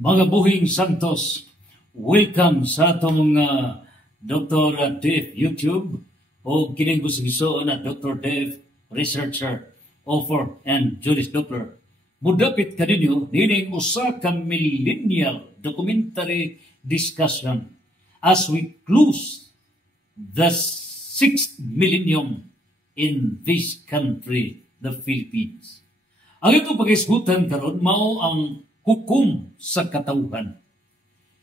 Mga buhing santos, welcome sa atong Dr. Dave YouTube o kining gusto na Dr. Dave Researcher, Author, and Juris Doctor. Mudapit kaninyo, nining usa ka millennial documentary discussion as we close the 6th millennium in this country, the Philippines. Ang itong pag-isgutan karon mao ang hukom sa katawhan.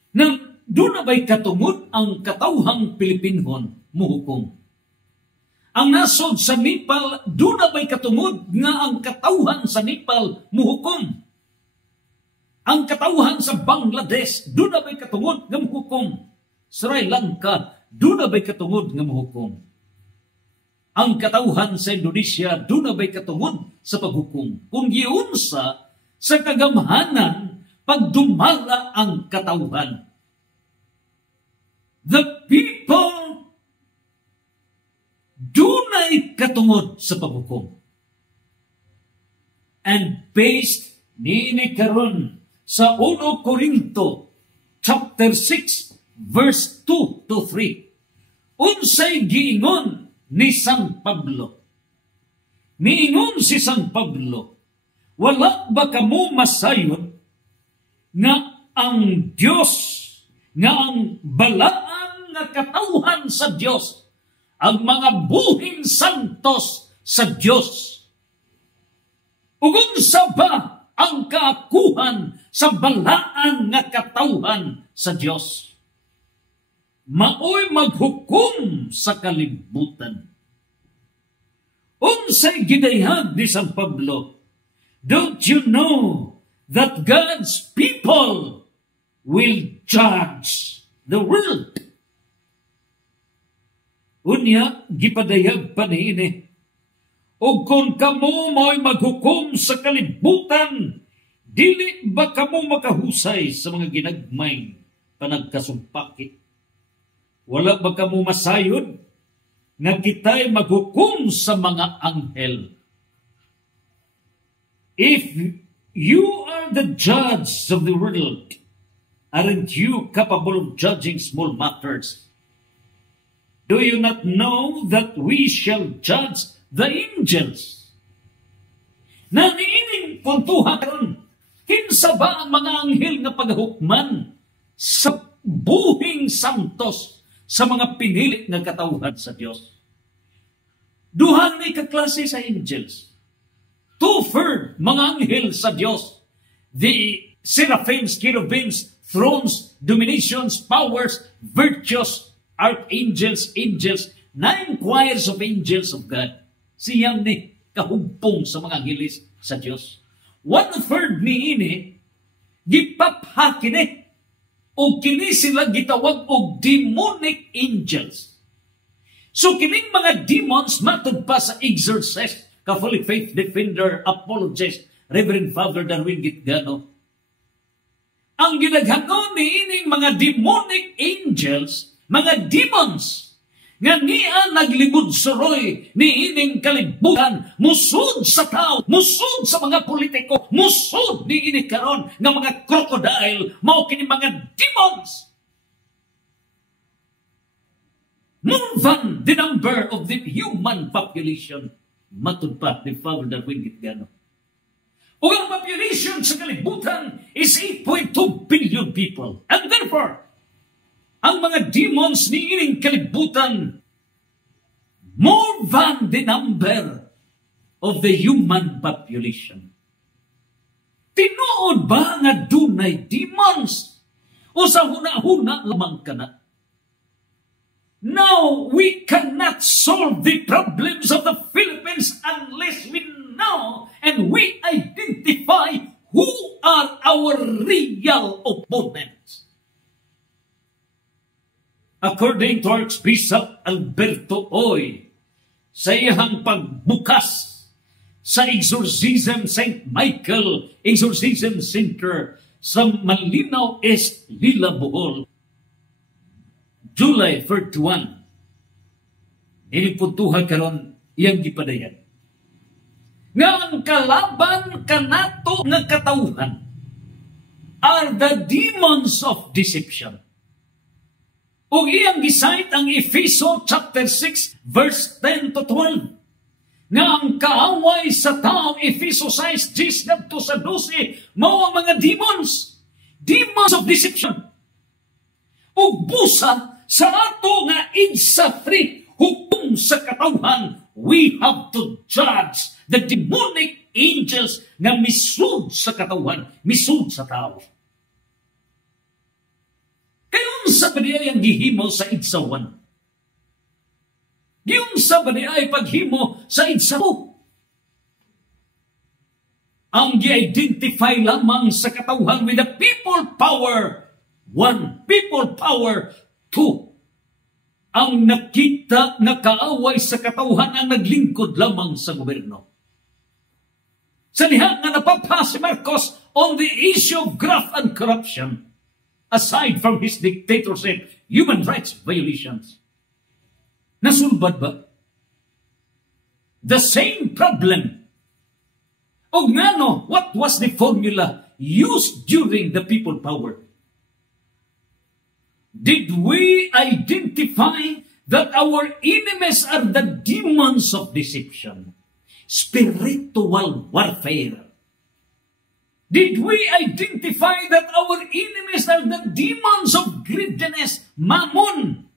Na doon na ba'y katungod ang katawhang Pilipinhon muhukom? Ang nasod sa Nepal, doon na ba'y katungod nga ang katawhan sa Nepal muhukom? Ang katawhan sa Bangladesh, doon na ba'y katungod nga muhukom? Sri Lanka, doon na ba'y katungod nga muhukom? Ang katawhan sa Indonesia, doon na ba'y katungod sa paghukom? Kung giunsa sa kagamhanan, pagdumala ang katawhan. The people dunay katungod sa paghukom. And based niini karon sa 1 Corinto chapter 6 verse 2 to 3. Unsay giingon ni San Pablo? Niingon si San Pablo, wala ba kamo masayon nga ang Diyos, nga ang balaan nga katawhan sa Diyos, ang mga buhing santos sa Diyos? Ugunsa ba ang kaakuhan sa balaan nga katawhan sa Diyos? Maoy maghukom sa kalibutan. Unsay gidayhag ni San Pablo? Don't you know that God's people will judge the world? Unya, gipadayag pa niini. O kung kamo mo'y maghukom sa kalibutan, dili ba kamo makahusay sa mga ginagmay panagkasumpakit? Wala ba kamo masayod nga kita'y maghukom sa mga anghel? If you are the judge of the world, aren't you capable of judging small matters? Do you not know that we shall judge the angels? Na niining puntuhan karon, kinsa ba ang mga anghel nga paghukman sa buhing santos sa mga pinili nga katawhan sa Dios? Duha ni kaklase sa angels. 2/3 mga anghel sa Diyos. The seraphims, cherubims, thrones, dominations, powers, virtues, archangels, angels, 9 choirs of angels of God. Siyang ni kahugpong sa mga angelis sa Diyos. 1/3 ni ini, gipapha kini, o kini sila gitawag og demonic angels. So kining mga demons matud pa sa exorcist, Catholic Faith Defender, Apologist, Reverend Father Darwin Gitgano. Ang ginaghanon ni ining mga demonic angels, mga demons, nga niya naglibod suroy ni ining kalibutan, musud sa tao, musud sa mga politiko, musud ni ini karon nga mga crocodile, mao kini mga demons. More than the number of the human population. Matud pa ni Father Darwin Gitgano. O ang population sa kalibutan is 8.2 billion people. And therefore, ang mga demons ni ining kalibutan more than the number of the human population. Tinuod ba nga dunay demons? O sa huna-huna lamang ka na? No, we cannot solve the problems of the Philippines unless we know and we identify who are our real opponents. According to Archbishop Alberto Oy, sa iyang pagbukas sa Exorcism St. Michael Exorcism Center sa Malinaw East, Lila, Bohol, July 31, inipuntuhan karon iyang gipadayan. Nga ang kalaban kanato nga katawhan are the demons of deception. O iyang gisayt ang Efeso chapter 6 verse 10 to 12. Nga ang kaaway sa tao, Efeso 6, 10 ngadto sa 12, mao ang mga demons. Demons of deception. O busa sa ato nga insa free hukom sa katawhan, we have to judge the demonic angels nga misud sa katawhan, misud sa tao. Kayon sa baniay ang gihimo sa idsawan. Yung sa baniay paghimo sa idsaw. Ang gi-identify lamang sa katawhan with the people power. 1. People power. 2. Ang nakita na kaaway sa katawhan ang naglingkod lamang sa gobyerno. Sa diha nga napapa si Marcos on the issue of graft and corruption, aside from his dictatorship, human rights violations. Nasulbad ba? The same problem. O ngano, what was the formula used during the people power? Did we identify that our enemies are the demons of deception? Spiritual warfare. Did we identify that our enemies are the demons of greediness, mammon?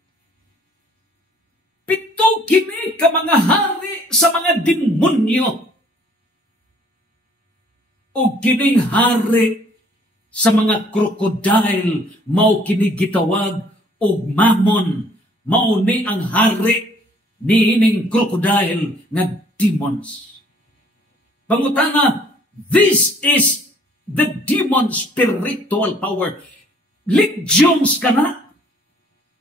Pito kini ka mga hari sa mga demonyo. O kining hari sa mga crocodile, mao kini gitawag og mammon. Mao ni ang hari ni ining crocodile nga demons. Pangutana, this is the demon spiritual power. Legions kana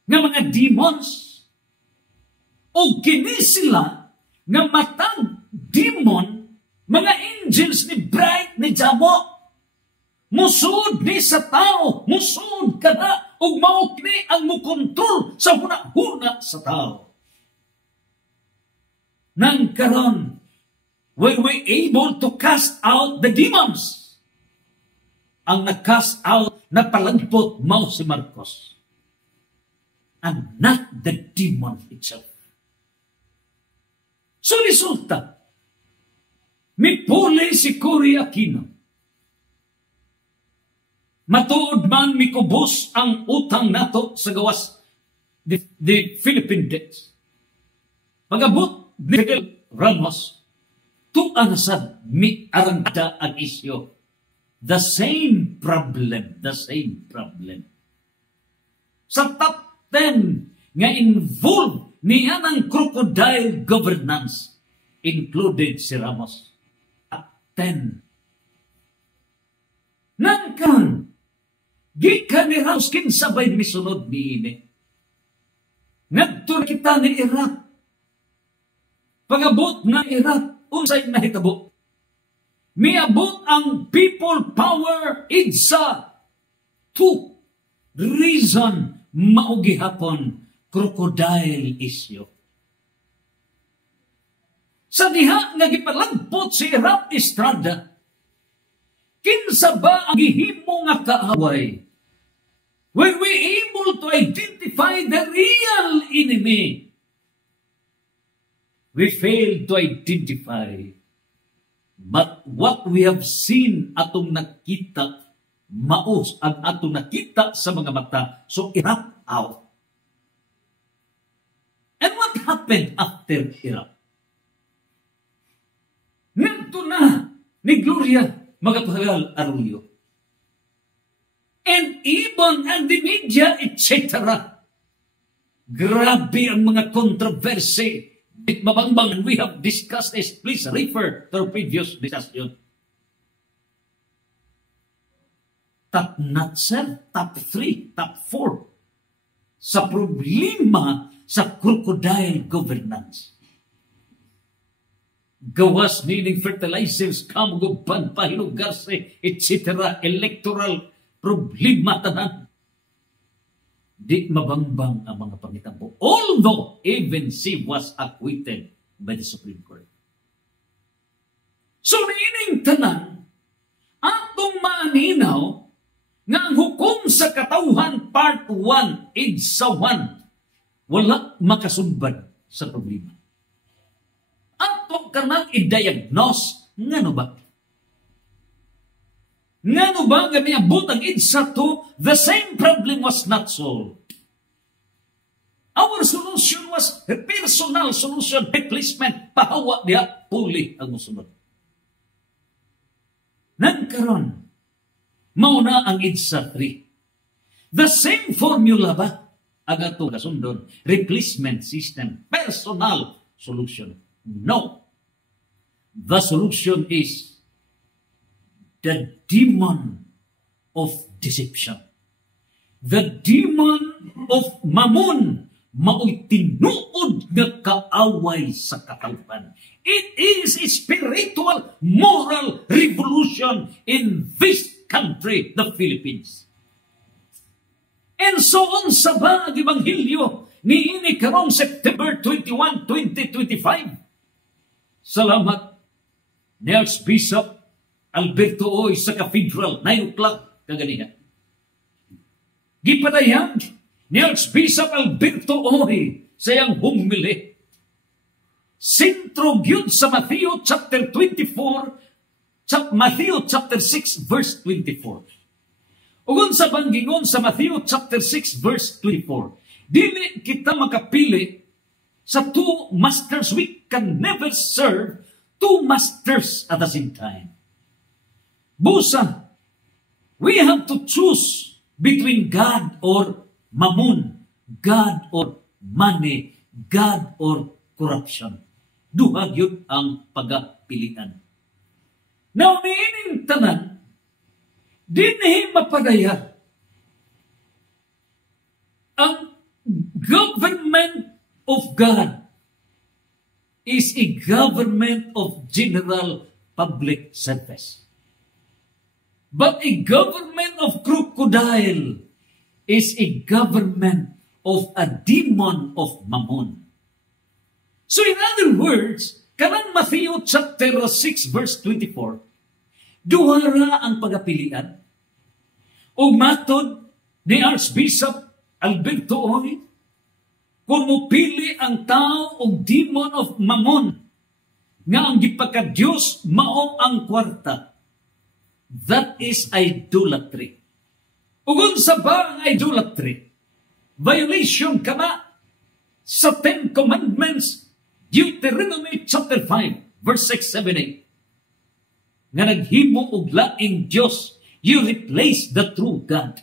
nga mga demons. O kini sila nga matang demon, mga angels ni bright ni Jamo. Musud ni sa tao, musud ka na, o mao kini ang mukontrol sa huna-huna sa tao. Nang karon, were we able to cast out the demons? Ang na-cast out na palangpot mao si Marcos. And not the demon itself. So resulta, mipuli si Cory Aquino. Matuod man mikubos ang utang nato sa gawas the Philippine debts. Pag-abot ni Fidel Ramos, tuan sad mi arangda ang isyo. The same problem, the same problem. Sa top 10 nga involved niya ng crocodile governance, included si Ramos. At 10. Nang kan, gikan ni Ramos kinsabay misunod ni ini. Nagtur kita ni Iraq. Pag-abot na Iraq, unsay nahitabo. Miabot ang people power idsa 2. Reason maugihapon crocodile issue. Sa diha nga gipalagpot si Rap Estrada, kinsa ba ang gihimo nga kaaway? Were we able to identify the real enemy? We failed to identify. But what we have seen atong nakita, maos ang atong nakita sa mga mata, so i-wrap out. And what happened after Iraq? Nandito na ni Gloria Macapagal Arroyo. And even and the media, etc. Grabe ang mga controversy. Mabangbang, we have discussed this. Please refer to our previous discussion. Top not sir, top 3, top 4 sa problema sa crocodile governance. Gawas nining fertilizers, kamuguban, pahinugarse, etc. Electoral problema tanan. Di mabangbang ang mga pangitabo. Although, even she was acquitted by the Supreme Court. So, nining tanan, atong maaninaw, katauhan part 1, EDSA 1, wala makasumbad sa problema. Ato ka nang i-diagnose, ngano ba? Ngano ba nga niabot ang EDSA 2, the same problem was not solved. Our solution was a personal solution, replacement, pahawa diha, puli ang musunod. Nagkaroon, mauna ang EDSA 3. The same formula ba ang ato kasundon? Replacement system, personal solution. No. The solution is the demon of deception. The demon of mammon, mao'y tinuod nga kaaway sa katauhan. It is a spiritual, moral revolution in this country, the Philippines. And so on sa ba ang Ebanghelyo ni ini karong September 21, 2025. Salamat ni Archbishop Alberto Oy sa Cathedral, 9 o'clock kaganiha. Gipadayag ni Archbishop Alberto Oy sa iyang humili. Sentro gyud sa Matthew chapter 24, Matthew chapter 6 verse 24. Ugon sa banggingon sa Matthew chapter 6 verse 24, dili kita makapili sa two masters. We can never serve two masters at the same time. Busa, we have to choose between God or mammon, God or money, God or corruption. Duha yun ang pagapilian. Now, niining tanan, dinhi mapadaya ang government of God is a government of general public service. But a government of crocodile is a government of a demon of mammon. So in other words, kanang Matthew chapter 6 verse 24, duhara ang pagapilian. O matod ni Archbishop Alberto Oy, kung mupili ang tao og demon of mammon, nga ang gipagka-Diyos mao ang kwarta. That is idolatry. Ugon sa ba ang idolatry? Violation ka ba sa 10 Commandments, Deuteronomy chapter 5, verse 6, 7, 8. Nga naghimo og laing Diyos, you replace the true God.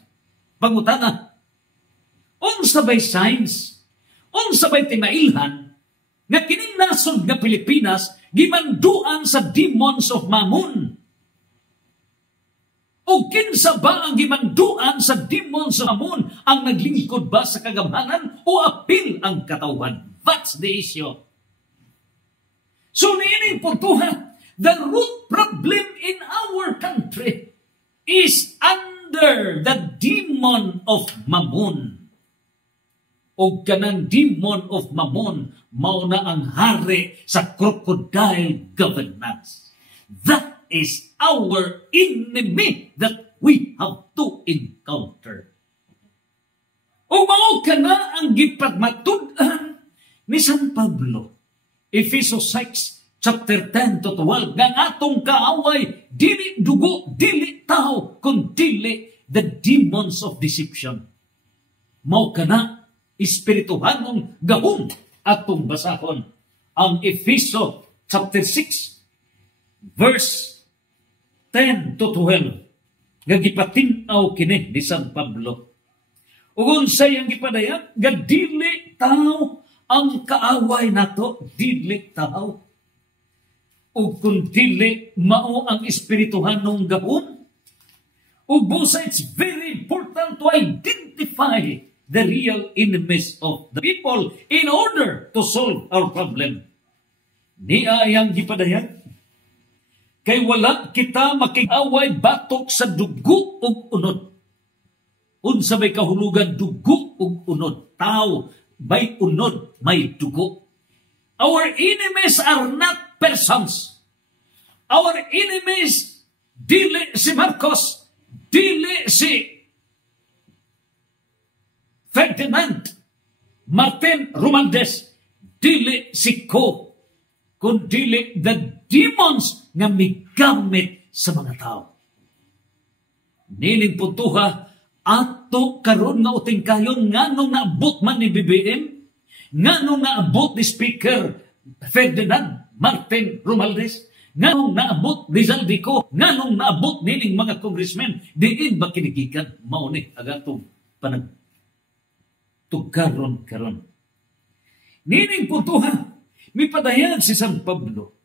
Pangutana, unsa bay signs, unsa bay timailhan, nga kining nasod nga Pilipinas, gimanduan sa demons of mammon. O kinsa ba ang gimanduan sa demons of mammon? Ang naglingkod ba sa kagamhanan o apil ang katawhan? That's the issue. So niining puntuhan, the root problem in our country is under the demon of mammon. O kanang demon of mammon, mao na ang hari sa crocodile governance. That is our enemy that we have to encounter. O mao kana ang gipagmatud-an ni San Pablo. Efesos 6, chapter 10 to 12, nga atong kaaway, dili dugo, dili tao, kundi the demons of deception. Mao kana, espirituhanong gahom atong basahon. Ang Efeso chapter 6, verse 10 to 12, nga gipatinaw kini ni San Pablo. Ugon sa iyang gipadayag, nga dili tao ang kaaway nato, dili tao. O kung dili mao ang espirituhanong gahom. O busa, it's very important to identify the real enemies of the people in order to solve our problem. Niya ayang gipadayag, kay wala kita makiaway batok sa dugo ug unod. Unsa may kahulugan dugo ug unod? Tao, may unod, may dugo. Our enemies are not persons. Our enemies, dili si Marcos, dili si Ferdinand Martin Romualdez, dili si ko, kundi the demons nga migamit sa mga tao. Nining puntuha, ato karon nga uting kayon nga nung naabot man ni BBM, nga nung naabot ni Speaker Ferdinand Martin Romualdez, nga nung naabot ni Zaldico, nga nung naabot nining mga congressmen, diin ba kinigikan mauni agatong panag tugaron karon. Nining puntuha, may padayag si San Pablo,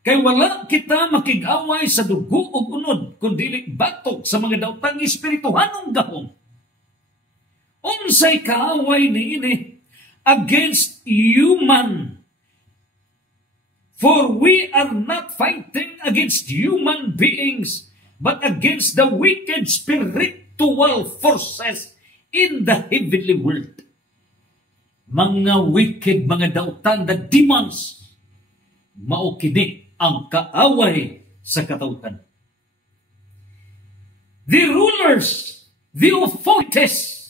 kay wala kita makig-away sa dugo o unod, kundi batok sa mga daotang espirituhanong gahom. Unsay kaaway niini against human. For we are not fighting against human beings, but against the wicked spiritual forces in the heavenly world. Mga wicked, mga dautan, the demons, mao kini ang kaaway sa katautan. The rulers, the authorities,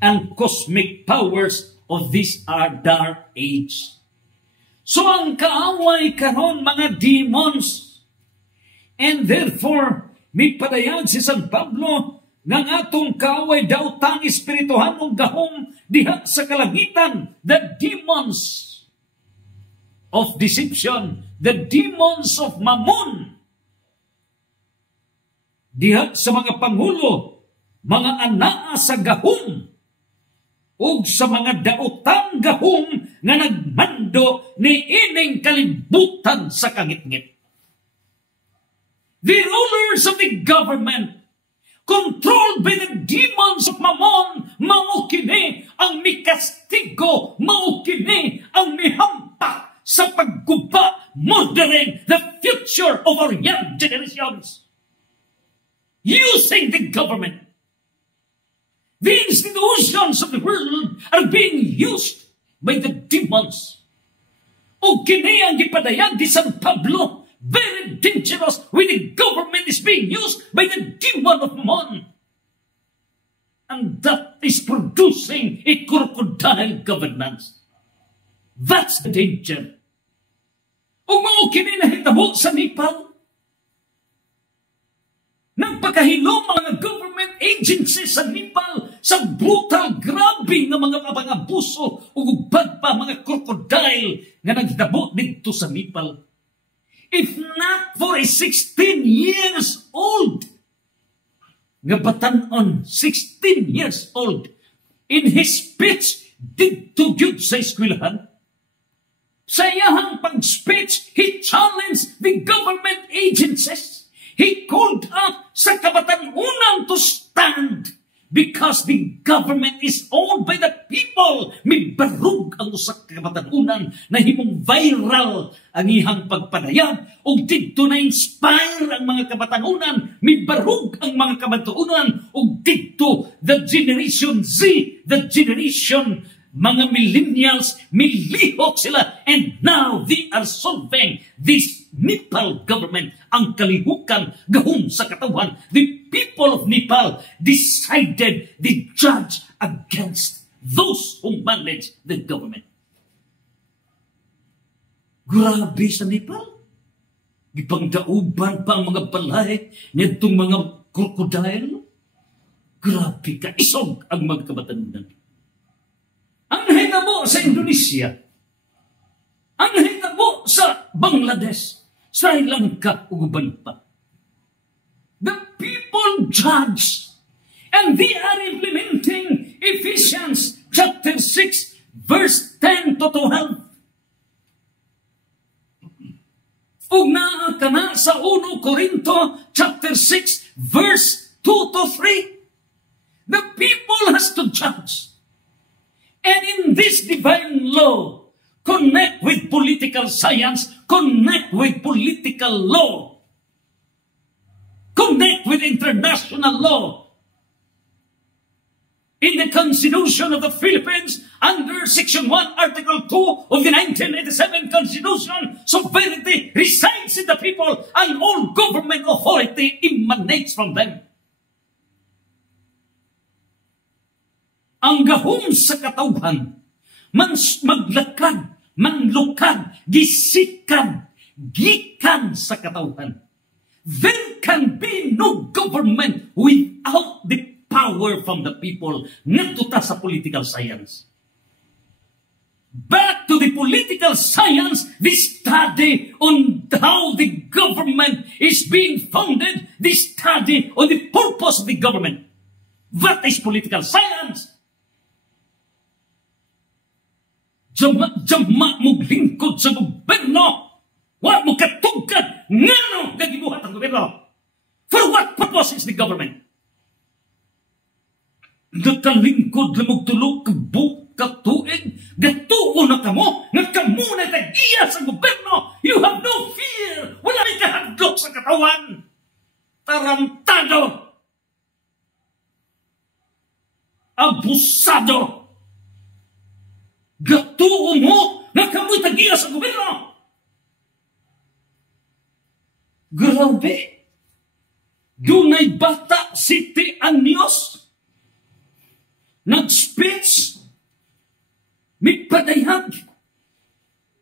and cosmic powers of this dark age. So ang kaaway karon mga demons. And therefore, may padayag si San Pablo ng atong kaaway daotang espirituhanong gahom diha sa kalangitan, the demons of deception, the demons of mammon, diha sa mga pangulo, mga anaa sa gahom, ug sa mga daotang gahom nga nagmando ni ining kalibutan sa kangitngit. The rulers of the government, controlled by the demons of mammon, mao kini ang mikastigo, mao kini ang mihampak sa pagguba, murdering the future of our young generations. Using the government, the institutions of the world are being used by the demons. O kini ang gipadayag di San Pablo, very dangerous when the government is being used by the demon of mammon. And that is producing a crocodile governance. That's the danger. O mao kini nahitabo sa Nepal, nagpakahilom mga government agencies sa Nepal sa brutal, grabe nga mga pangabuso o ubad pa mga crocodile nga naghitabo dito sa Nepal. If not for a 16 years old nga batanon, 16 years old, in his speech dito gyud sa eskwelahan, sa iyahang pag-speech, he challenged the government agencies. He called up sa kabatanunan to stand because the government is owned by the people. May barug ang usak kabatanunan na himong viral ang ihang pagpadayag o dito na inspire ang mga kabatanunan. May barug ang mga kabatanunan o dito the Generation Z, the generation mga millennials, milihok sila, and now they are solving this Nepal government, ang kalihukan gahom sa katawan. The people of Nepal decided the judge against those who manage the government. Grabe sa Nepal. Gipangdauban pa ang mga balay nitong mga crocodile. Grabe ka, isog ang mga kabatanunan. Ang hitabo sa Indonesia, ang hitabo sa Bangladesh, Sri Lanka, uguban pa. The people judge, and they are implementing Ephesians chapter 6, verse 10 to 12. Ug naa ka na sa 1 Corinto chapter 6, verse 2 to 3. The people has to judge. And in this divine law, connect with political science, connect with political law, connect with international law. In the Constitution of the Philippines, under Section 1, Article 2 of the 1987 Constitution, sovereignty resides in the people and all government authority emanates from them. ang gahom sa katawhan, maglakad, manlukad, gisikad, gikan sa katawhan. There can be no government without the power from the people. Ngadto ta sa political science. Back to the political science, the study on how the government is being founded, the study on the purpose of the government. What is political science? Jama mo lingkod sa gobyerno. Wa mo katugkad ngano gagibuhat ang gobyerno. For what purpose is the government? Nakalingkod lamog tulog katuig, gatuo na kamo, nga kamo na tagiya sa gobyerno. You have no fear. Wala may kahadlok sa katawan. Tarantado. Abusado. Gatuo mo, nga kamo tagiya sa gobyerno. Grabe. Dunay bata City Anyos. Nag-speech. Mipadayag.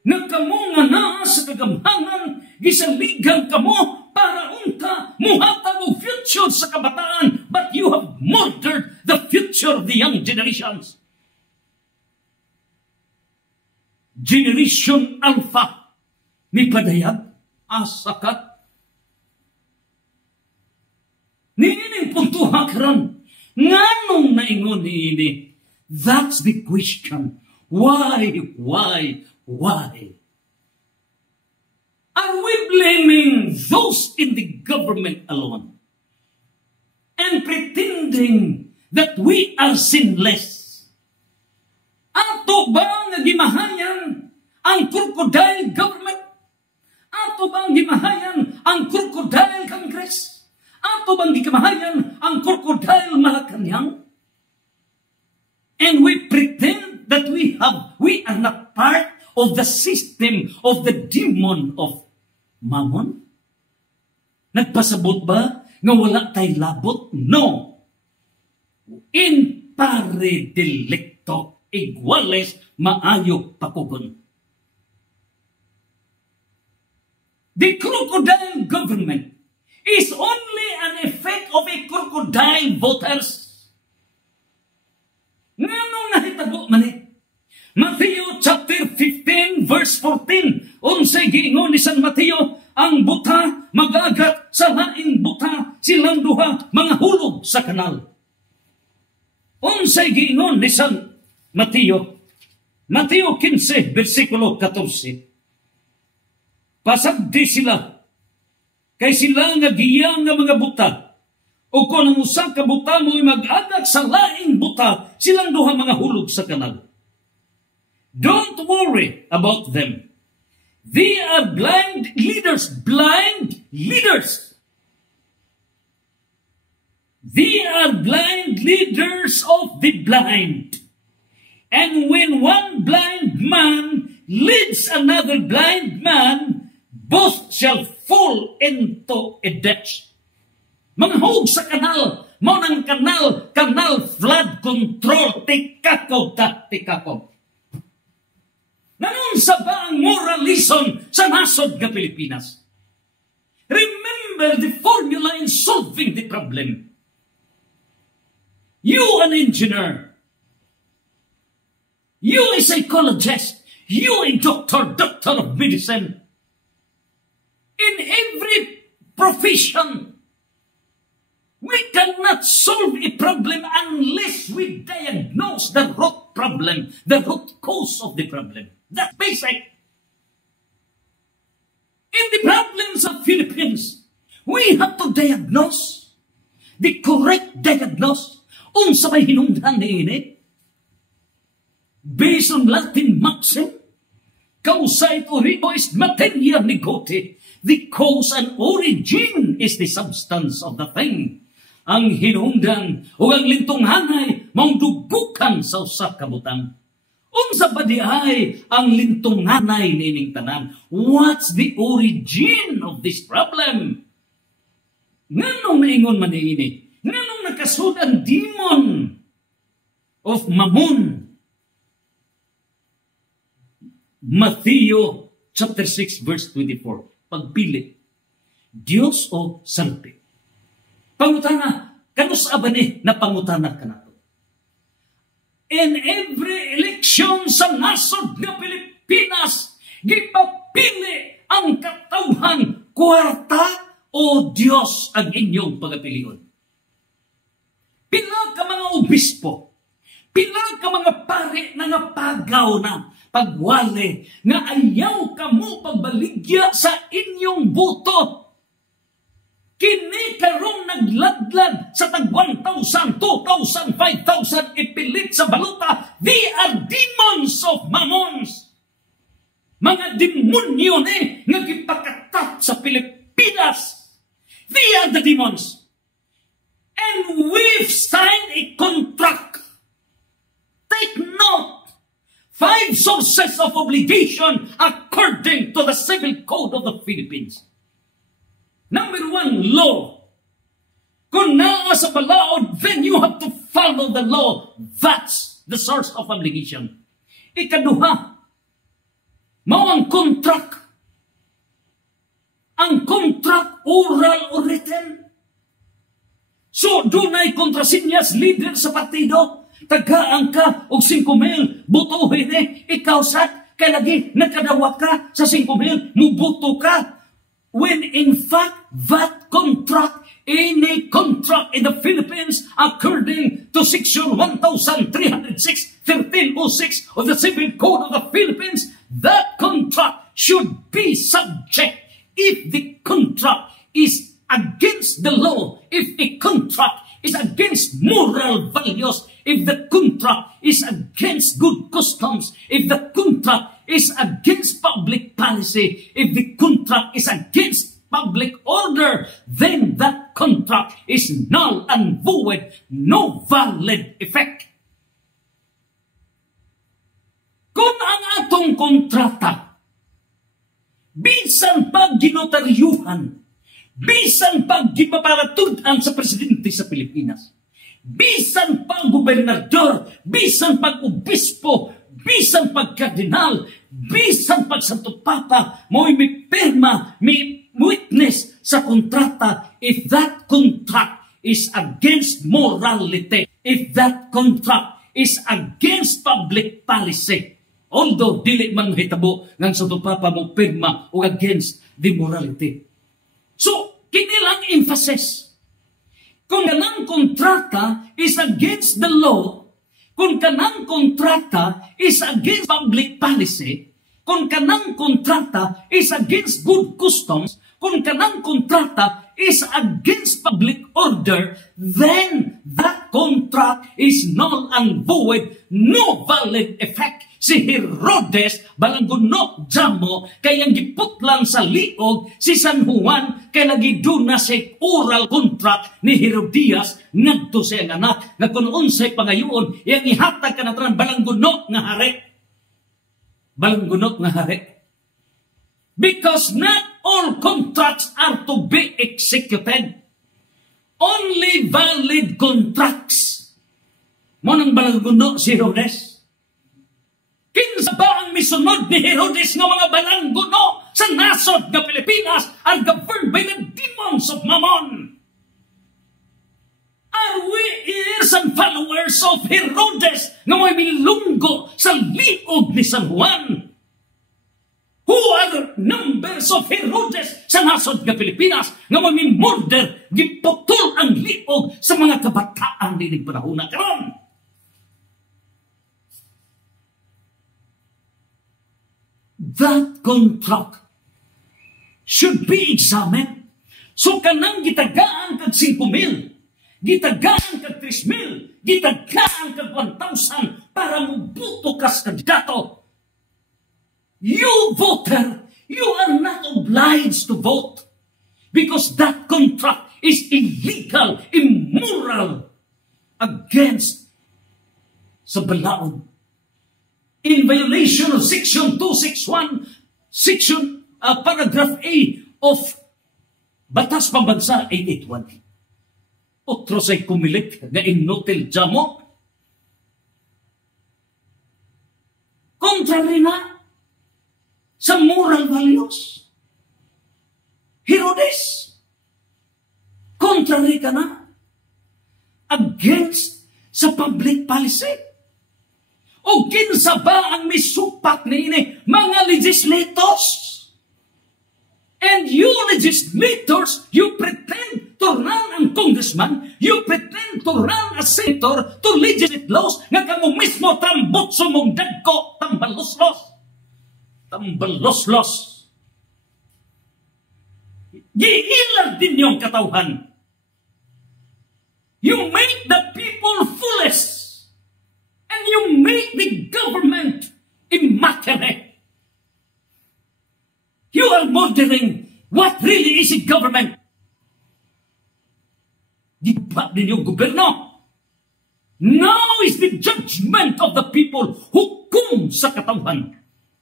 Nagkamo nga naa sa kagamhangan, gisaligan kamo para unta muhatag og future sa kabataan, but you have murdered the future of the young generations. Generation Alpha, mipadayag, asakat. Niining puntuha karon, nganong naingon niini? That's the question. Why? Are we blaming those in the government alone and pretending that we are sinless? Ato ba nga gimahayan ang crocodile government? Ato ba gimahayan ang crocodile Congress? Ato bang gimahayan ang crocodile Malacanang? And we pretend that we are not part of the system of the demon of Mammon? Nagpasabot ba nga wala tay labot? No. In pare delicto iguales maayo pakugon. The crocodile government is only an effect of a crocodile voters. Nganong nahitago man eh? Matthew chapter 15 verse 14. Unsay giingon ni San Mateo, ang buta magagat sa laing buta, silang duha mga hulog sa kanal. Unsay giingon ni San Mateo? Mateo 15 versikulo 14. Pasagdi sila kay sila nga giyang nga mga buta. O kung ang usa ka buta mo'y mag-agat sa laing buta, silang duha mga hulog sa kanal. Don't worry about them. They are blind leaders. Blind leaders. They are blind leaders of the blind. And when one blind man leads another blind man, both shall fall into a ditch. Manghog sa kanal, mo ng kanal flood control, tikakaw. Nanon sa ba ang moralism sa nasod ng Pilipinas? Remember the formula in solving the problem. You an engineer, you a psychologist, you a doctor of medicine. In every profession, we cannot solve a problem unless we diagnose the root problem, the root cause of the problem. That's basic. In the problems of Philippines, we have to diagnose the correct diagnose. Unsa may hinungdan niini? Based on Latin maxim, causa et origine est materia negote. The cause and origin is the substance of the thing. Ang hinungdan o ang lintunghanay mong dugukan sa usa ka butang. Unsa ba di ay ang lintunghanay nining tanan? What's the origin of this problem? Nganong naingon man niini? Nganong nakasud ang demon of Mammon. Matthew chapter 6 verse 24. Pagpili, Dios o Santi. Pangutana, kanus abani na pangutana ka na to. In every election sa nasod nga Pilipinas, gipapili ang katawhan kwarta o Dios ang inyong pagapilion. Pila ka mga obispo, pila ka mga pari na napagaw na pagwali nga ayaw ka mo pagbaligya sa inyong boto. Kini karong nagladlad sa tag 1,000, 2,000, 5,000 ipilit sa baluta. They are demons of mammons. Mga demonyo ni nga gipakatat sa Pilipinas. They are the demons. And we've signed a contract. Take note. 5 sources of obligation according to the Civil Code of the Philippines. Number 1, law. Kung naa sa balaod, then you have to follow the law. That's the source of obligation. Ikaduha, mao ang contract. Ang contract, oral or written. So, dunay kontrasinyas leader sa partido. Tagaan ka og 5,000, butuhin ikaw sat, kay lagi nakadawa ka sa 5,000, mubuto ka. When in fact, that contract, any contract in the Philippines, according to Section 1306, 1306 of the Civil Code of the Philippines, that contract should be subject if the contract is against the law, if a contract is against moral values, if the contract is against good customs, if the contract is against public policy, if the contract is against public order, then that contract is null and void, no valid effect. Kung ang atong kontrata, bisan pag ginotaryuhan, bisan pag gipaparatudan sa presidente sa Pilipinas, bisan pag gobernador, bisan pag obispo, bisan pag kardinal, bisan pag Santo Papa, mo'y may pirma, may witness sa kontrata, if that contract is against morality, if that contract is against public policy, although dili man hitabo ng Santo Papa mo pirma o against the morality. So, kinilang emphasis. Kung kanang kontrata is against the law, kung kanang kontrata is against public policy, kung kanang kontrata is against good customs, kung kanang kontrata is against public order, then that contract is null and void, no valid effect. Si Herodes, balanggunok jamo, kayang giputlan sa liog, si San Juan, kay lagi doon na sa oral contract ni Herodias, ngadto sa iyang anak, nga kung unsay pangayoon, iyang ihatag ka na tanan balanggunok nga hari. Balanggunok nga hari. Because not all contracts are to be executed. Only valid contracts. Monang balanggunok si Herodes. Kinsa ba ang misunod ni Herodes ng mga balangguno sa nasod ng Pilipinas are governed by the demons of Mammon? Are we heirs and followers of Herodes na may milunggo sa liog ni San Juan? Who are numbers of Herodes sa nasod ng Pilipinas na may murder, giputol ang liog sa mga kabataan din panahon na karon? That contract should be examined. So kanang gitagaan kag 5,000, gitagaan kag 3,000, gitagaan kag 1,000 para mubuto ka sa kandidato. You voter, you are not obliged to vote because that contract is illegal, immoral, against sa balaod. In violation of Section 261, Paragraph A of Batas Pambansa 881. Otro say kumilik nga inutil jamo. Contrary na sa moral values. Herodes, contrary ka na against sa public policy. O kinsa ba ang misupak ni ini? Mga legislators. And you legislators, you pretend to run ang congressman, you pretend to run a senator to legislate laws nga kamo mismo tambot sumong dagko, tambaloslos. Tambaloslos. Giilag din yung katauhan. You make the people foolish. And you make the government immaculate. You are murdering what really is a government. Giba din yung gobyerno. Now is the judgment of the people. Hukom sa katauhan.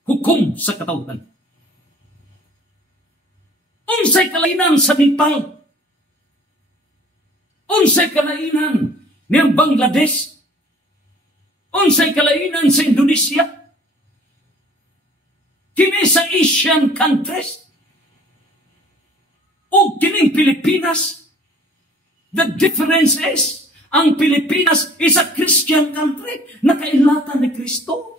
Hukom sa katauhan. Unsay kalainan sa Nepal? Unsay kalainan ng Bangladesh? Unsay kalainan sa Indonesia? Kini sa Asian countries? O kining Pilipinas? The difference is, ang Pilipinas is a Christian country. Nakailatan ni Kristo.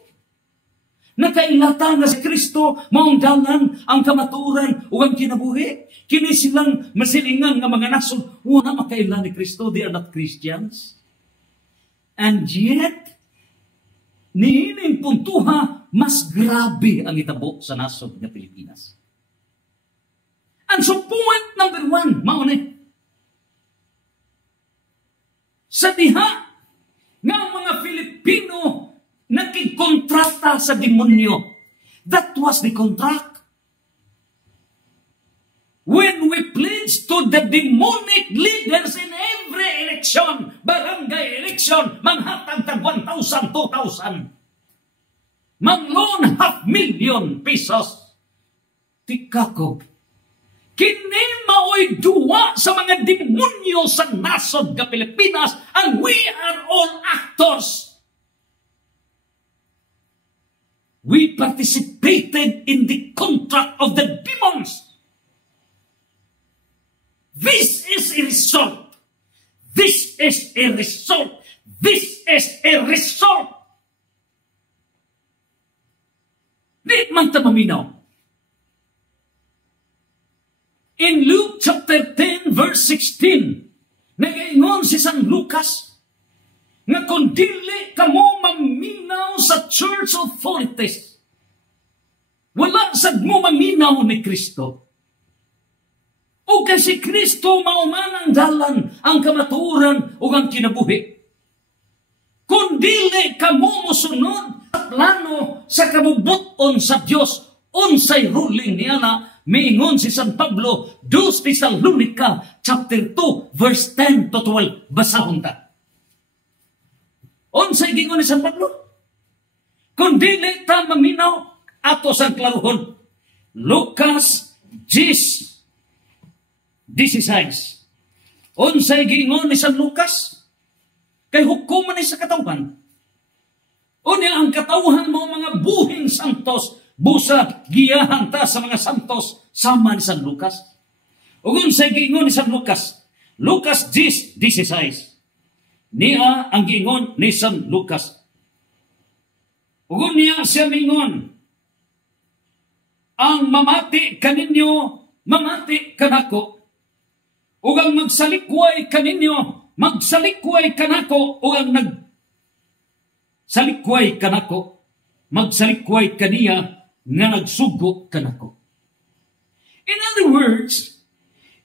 Nakailatan na si Kristo, maong dalan ang kamaturan o ang kinabuhi. Kini silang masilingan ng mga nasod, wala makailan ni Kristo, they are not Christians. And yet, niining puntuha, mas grabe ang itabo sa nasod ng Pilipinas. And so point number 1, mauni. Sa diha, nga mga Filipino, nakikkontrata sa demonyo. That was the contract. When we pledge to the demonic leaders in every election, barangay election, manghatag tag 1,000, 2,000. Mang-loan 500,000 pesos. Tikako. Kini mao'y duwa sa mga demonyo sa nasod ng Pilipinas, and we are all actors. We participated in the contract of the demons. This is a result. This is a result. This is a result. Di man ta maminaw. In Luke chapter 10 verse 16, nagaingon si San Lucas, nga kung dili kamo maminaw sa church authorities, wala sad mo maminaw ni Kristo. O kasi Kristo maumanang dalan ang kamaturan o ang kinabuhi. Kung dili kamo musunod sa plano sa kabubuton sa Dios, unsay ruling niya na miingon si San Pablo, 2 Thessalonica chapter 2 verse 10 to 12. Basahon ta. Unsay gingon ni San Pablo? Kung dili ta maminaw ato sa klaruhon. Lucas 10:16. Unsay gingon ni San Lucas? Kay hukuman ni sa katawhan. Unya ang katawhan mo mga buhing santos, busa giyahan ta sa mga santos sama ni San Lucas. Ug unsay gingon ni San Lucas? Lucas 10:16. Niya ang gingon ni San Lucas. Ug niya siya mingon, ang mamati kaninyo, mamati kanako. Ug ang magsalikway kaninyo, magsalikway kanako. Ug ang nagsalikway kanako, magsalikway kaniya nga nagsugo kanako. In other words,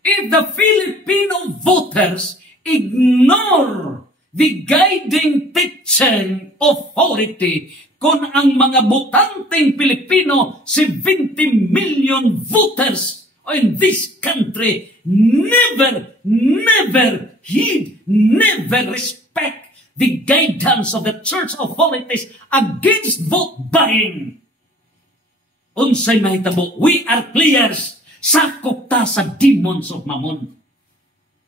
if the Filipino voters ignore the guiding teaching authority, kung ang mga botanteng Pilipino, 70 million voters in this country, never heed, never respect the guidance of the church authorities against vote buying. Unsay mahitabo, we are players. Sakop ta sa demons of Mammon.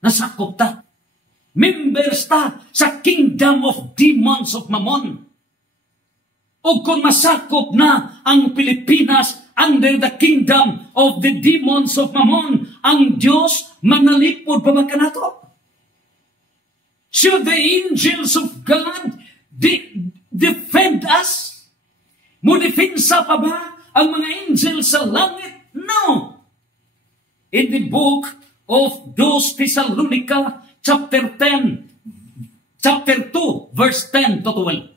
Nasakop ta. Members ta sa kingdom of demons of Mammon. O kung masakop na ang Pilipinas under the kingdom of the demons of Mammon, ang Diyos manalipod pa ba kanato? Should the angels of God defend us? Mudefensa pa ba ang mga angels sa langit? No! In the book of 2 Thessalonica, chapter 2, verse 10 to 12.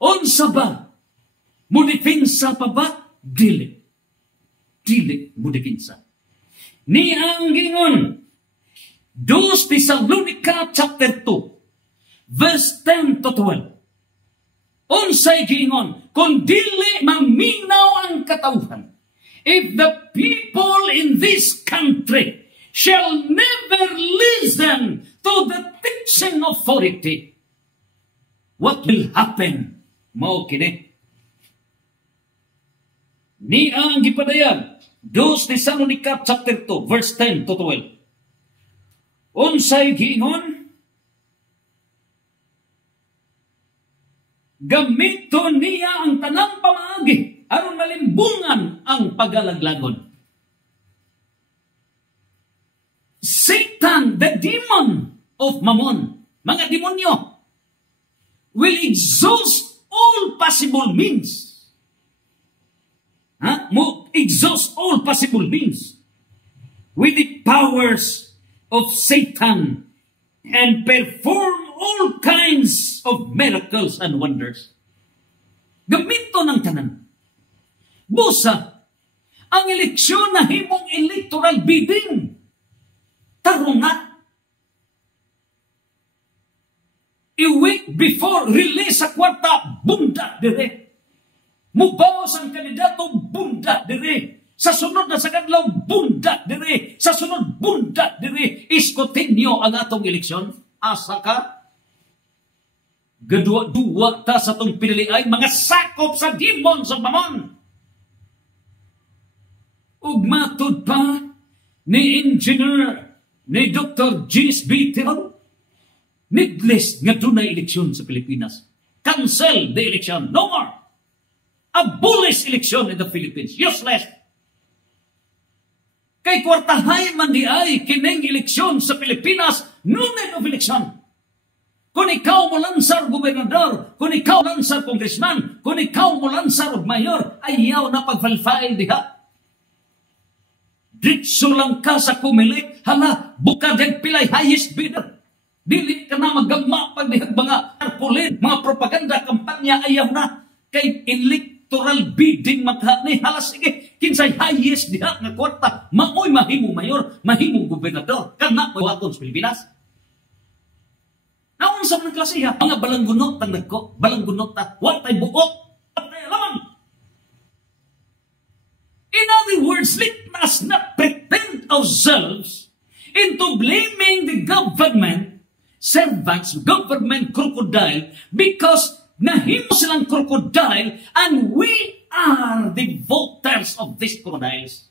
Unsa ba? Mudefensa pa ba? Dili. Dili mudefensa. Ni ang gingon, 2 Thessalonica chapter 2, verse 10 to 12. Unsay gingon, kung dili maminaw ang katawhan, if the people in this country shall never listen to the teaching authority, what will happen? Mao kini. Ni ang gipadayan, 2 Thessalonica chapter 2, verse 10 to 12. Unsay gingon, gamiton niya ang tanang pamaagi aron malimbungan ang pagalaglagon. Satan, the demon of Mammon, mga demonyo, will exhaust all possible means. Exhaust all possible means with the powers of Satan and perform all kinds of miracles and wonders. Gamito ng tanan. Busa, ang eleksyon na himong electoral bidding. Tarunga. A week before release sa kwarta, bunda dire. Mubawas ang kandidato, bunda dire. Sa sunod na sa kadlaw, bunda dire. Sa sunod, bunda dire. Iskotinyo ang atong eleksyon. Asa ka? Gadua-dua ta sa itong pinili ay mga sakop sa demons of Mammon. Ugmatod pa ni Engineer, ni Dr. J.S. B. Tirol, needless nga doon na eleksyon sa Pilipinas. Cancel the election. No more. Abolish election in the Philippines. Useless. Kay kwartahay man di ay kining eleksyon sa Pilipinas, no need of election. Kung ikaw mo lansar gobernador, kung ikaw lansar congressman, kung ikaw mo lansar mayor, ayaw na pag-file diha. Ditso lang ka sa kumilik, hala, buka din pilay highest bidder. Dili ka na magagma pag dihag mga tarpulin, mga propaganda, kampanya, ayaw na. Kay electoral bidding maghani, hala sige, kinsay highest diha nga kwarta, maoy mahimong mayor, mahimong gobernador, kana po aton sa Pilipinas. Naon sa mga klase ha? Mga balanggunot ang nagko, balanggunot ta, watay buok, watay alaman. In other words, let us not pretend ourselves into blaming the government, servants, government crocodile, because nahimo silang crocodile and we are the voters of these crocodiles.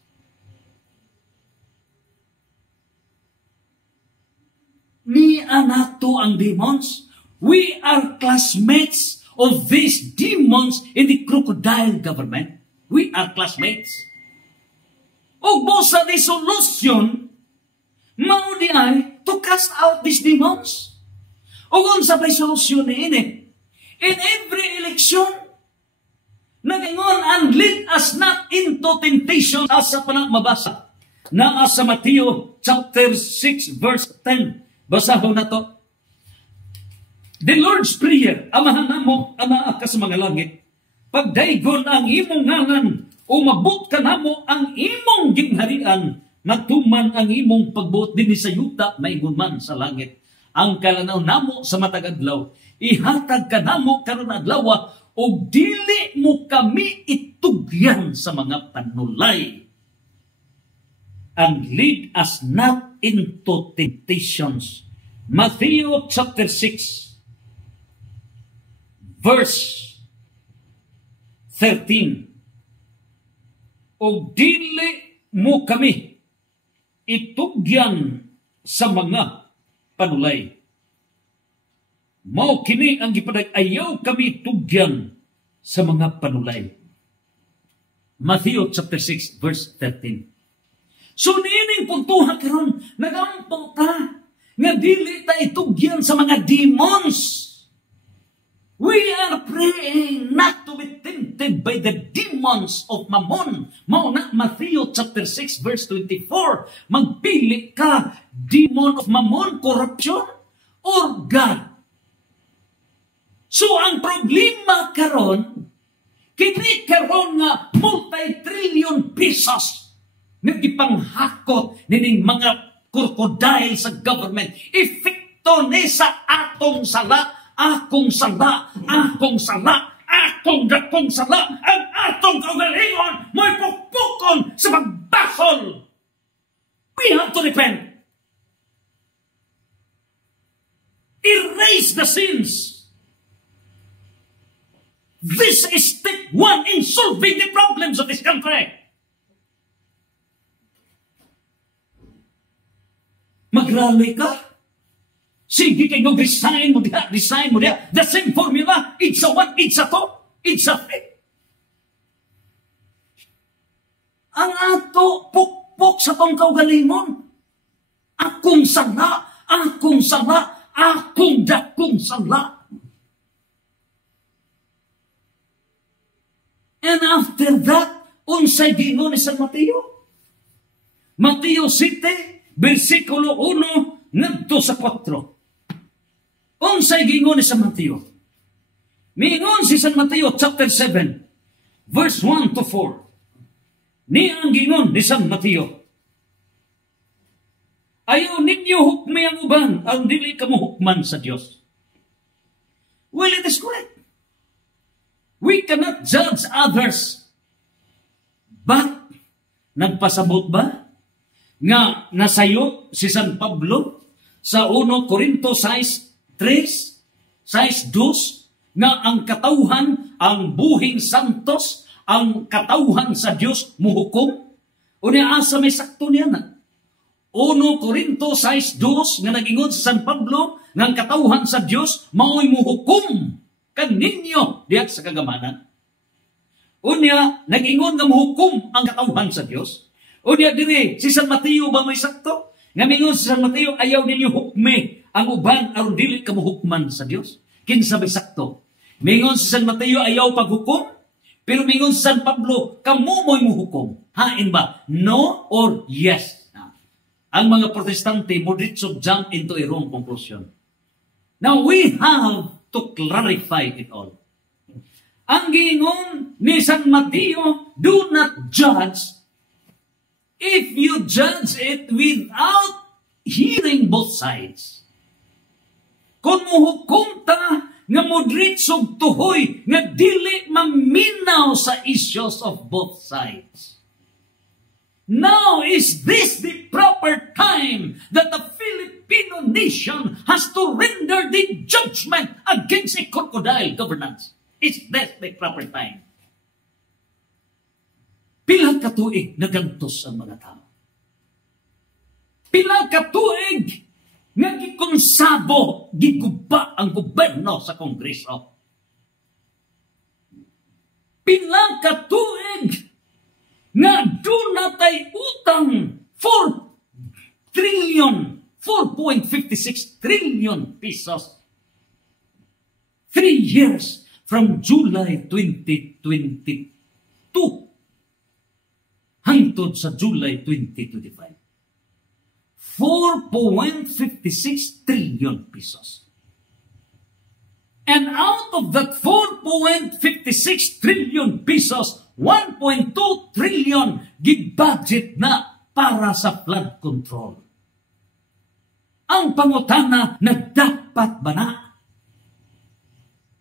Ni anato ang demons. We are classmates of these demons in the crocodile government. We are classmates. O busa di solution, mao di ay to cast out these demons. O kung sa may solusyon ni ini, in every election, nagingon and lead us not into temptation asa pa na mabasa. Naa sa Mateo chapter 6 verse 10. Basahon na to. The Lord's Prayer, amahan namo, anaa ka sa mga langit, pagdaygon ang imong ngalan, umabot ka namo ang imong gingharian, matuman ang imong pagbuot din sa yuta, maingon man sa langit. Ang kalanaw namo sa matag-adlaw, ihatag ka namo karon adlaw, o dili mo kami itugyan sa mga panulay. And lead us not into temptations. Matthew chapter 6, verse 13. O dili mo kami itugyan sa mga panulay. Mao kini ang gipadag, ayaw kami tugyan sa mga panulay. Matthew chapter 6 verse 13. So niining puntuha karon nagampong ta nga dili ta itugyan sa mga demons. We are praying not to be tempted by the demons of Mammon. Mao na Matthew chapter 6 verse 24. Magpili ka, demon of Mammon, corruption, or God. So ang problema karon, kini karon nga multi-trillion pesos nga gipanghakot nining mga crocodile sa government. Epekto ni sa atong sala. Akong sala, akong sala, akong dakong sala, ang atong kaugalingon, mo'y pukpukon sa pagbasol. We have to repent. Erase the sins. This is step one in solving the problems of this country. Magrally ka? Sige kayo, resign mo diya. The same formula. It's a one, it's a two, it's a three. Ang ato, pukpok sa tong kaugalingon. Akong sala, akong sala, akong dakong sala. And after that, unsay gingon ni San Mateo? Mateo 7, versikulo 1, ngadto sa 4. Unsay gingon ni San Mateo? Mingon si San Mateo chapter 7, verse 1 to 4. Ni ang gingon ni San Mateo. Ayaw ninyo hukmi ang uban, ang dili kamo hukman sa Dios. Well, it is correct. We cannot judge others. But, nagpasabot ba nga nasayo si San Pablo sa 1 Corinto 6:3, 6:2, nga ang katawhan, ang buhing santos, ang katawhan sa Dios muhukom? O niya asa may sakto niya na? 1 Corinto 6:2 nga nag-ingon sa San Pablo nga ang katawhan sa Dios mao'y muhukom kaninyo diha sa kagamanan. O niya nag-ingon nga muhukom ang katawhan sa Dios. O niya dire si San Mateo ba may sakto? Nga mingon si San Mateo, ayaw ninyo hukmi ang uban aron dili ka muhukman sa Dios. Kinsa may sakto? Mingon si San Mateo, ayaw paghukom, pero mingon si San Pablo, kamo mo'y muhukom. Hain ba? No or yes? Ang mga protestante mo dito jump into a wrong conclusion. Now we have to clarify it all. Ang gingon ni San Mateo, do not judge if you judge it without hearing both sides. Kung muhukom ta nga modritsog tuhoy nga dili maminaw sa issues of both sides. Now is this the proper time that the Filipino nation has to render the judgment against a crocodile governance? Is this the proper time? Pilang katuig nagantos ang mga tao. Pilang katuig nga gikonsabo, giguba ang gobyerno sa Kongreso. Pilang katuig nga doon natay utang 4.56 trillion pesos. 3 years from July 2022 hangtod sa July 2025. 4.56 trillion pesos. And out of that 4.56 trillion pesos, 1.2 trillion gibudget na para sa flood control. Ang pangutana na dapat ba na?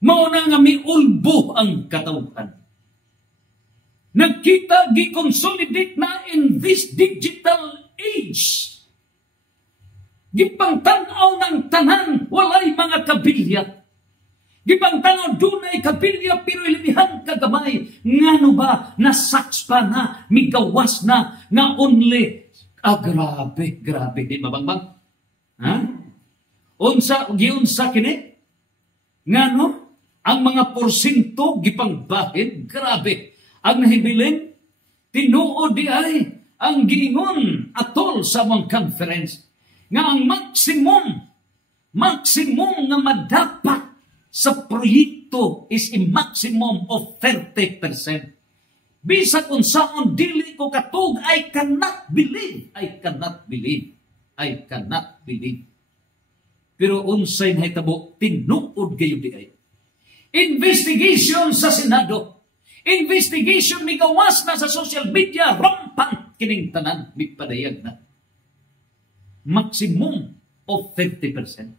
Mao na nga miulbo ang katawhan. Nagkita, gi-consolidate na in this digital age. Gipangtanaw ng tanan, walay mga kabilya. Gipangtanaw, dunay kabilya, pero ilimihan kagamay. Ngano ba, nasaks pa na, migawas na, nga only. Grabe, di mabangbang? Ha? Giunsa kini? Ngano? Ang mga porsinto gipangbahid, grabe. Ang nahibilin, tinuod di ay ang giingon atol sa mga conference nga ang maximum nga madapat sa proyekto is a maximum of 30%. Bisa kung saan dili ko katug, I cannot believe. Pero unsay nahitabo, tinuod kayo di ay. Investigation sa Senado. Investigation migawas na sa social media, rampant kining tanan, mipadayag na. Maximum of 30%.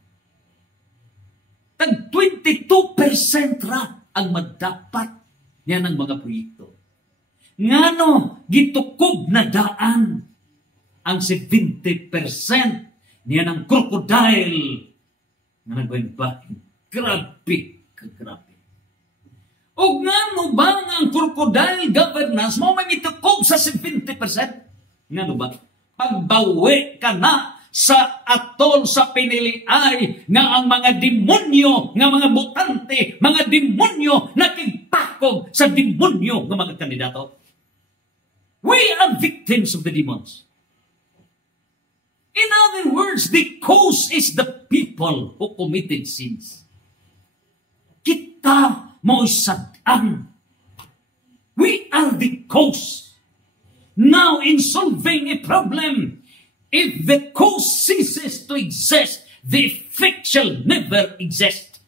Tag 22% ra ang madapat niya ng mga proyekto. Ngano gitukob na daan ang 70% niya ng crocodile na nagbahin. Grabe. O ngano ba ang crocodile governance mo may mitukob sa 70%? Ngano ba? Pagbawi ka na sa atol sa piniliay nga ang mga demonyo, nga mga botante, mga demonyo nakigpakog sa demonyo nga mga kandidato. We are victims of the demons. In other words, the cause is the people who committed sins. Kita mo'y sadaan. We are the cause. Now, in solving a problem, if the cause ceases to exist, the effect shall never exist.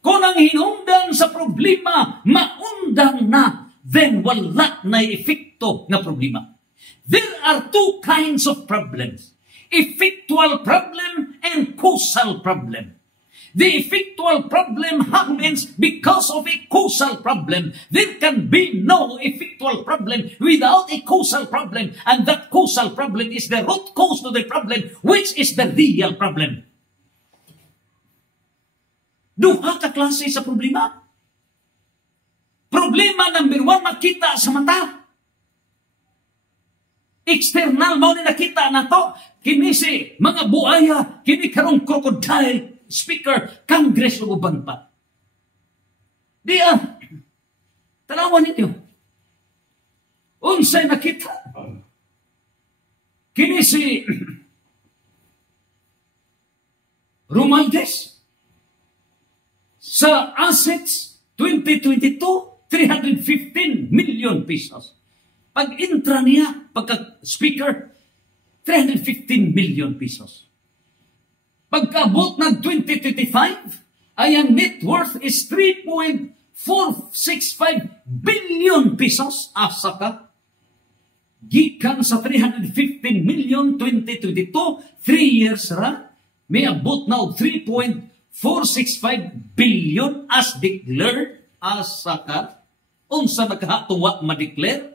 Kung ang hinungdan sa problema, maundang na, then wala na epekto na problema. There are two kinds of problems. Effectual problem and causal problem. The effectual problem happens because of a causal problem. There can be no effectual problem without a causal problem. And that causal problem is the root cause to the problem, which is the real problem. Duha ka klase sa problema. Problema number 1, makita sa mata. External mo ni nakita na to. Kini si mga buaya, kini karong crocodile, speaker, Congress o uban pa. Tanawan ninyo. Unsay nakita. Kini si Romualdez sa assets 2022, 315 million pesos. Pag-intra niya, pagka-speaker, 315 million pesos. Pagkaabot ng 2025, ay ang net worth is 3.465 billion pesos. Asa ka? Gikan sa 315 million 2022, 3 years ra, may abot na og 3.465 billion as declared. Asa ka? Unsa nakahatuwa ma-declare?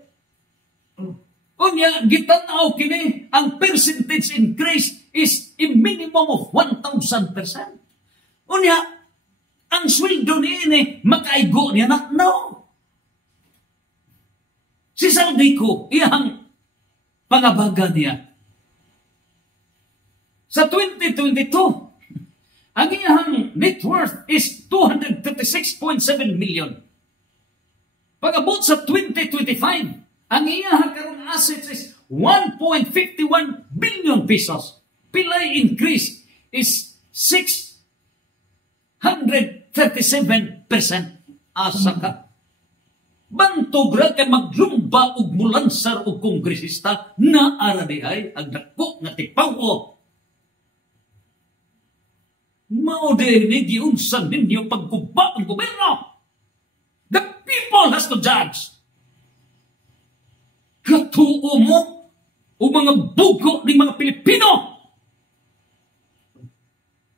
Unya, gitanaw kini, ang percentage increase is a minimum of 1,000%. Unya, ang sweldo ni makaigo niya na? No. Si Saldico, iyang pangabaga niya. Sa 2022, ang iyang net worth is 236.7 million. Pag-abot sa 2025, ang iyang karong assets is 1.51 billion pesos. Pilay increase is 637%. Asa ka? Bantog ra kay maglumba og mulansar og kongresista na aradihay ang dako nga tipawo. Mao dinhi giunsan ninyo pagguba ang gobyerno. The people has to judge. Katuo mo o mga bugo ng mga Pilipino.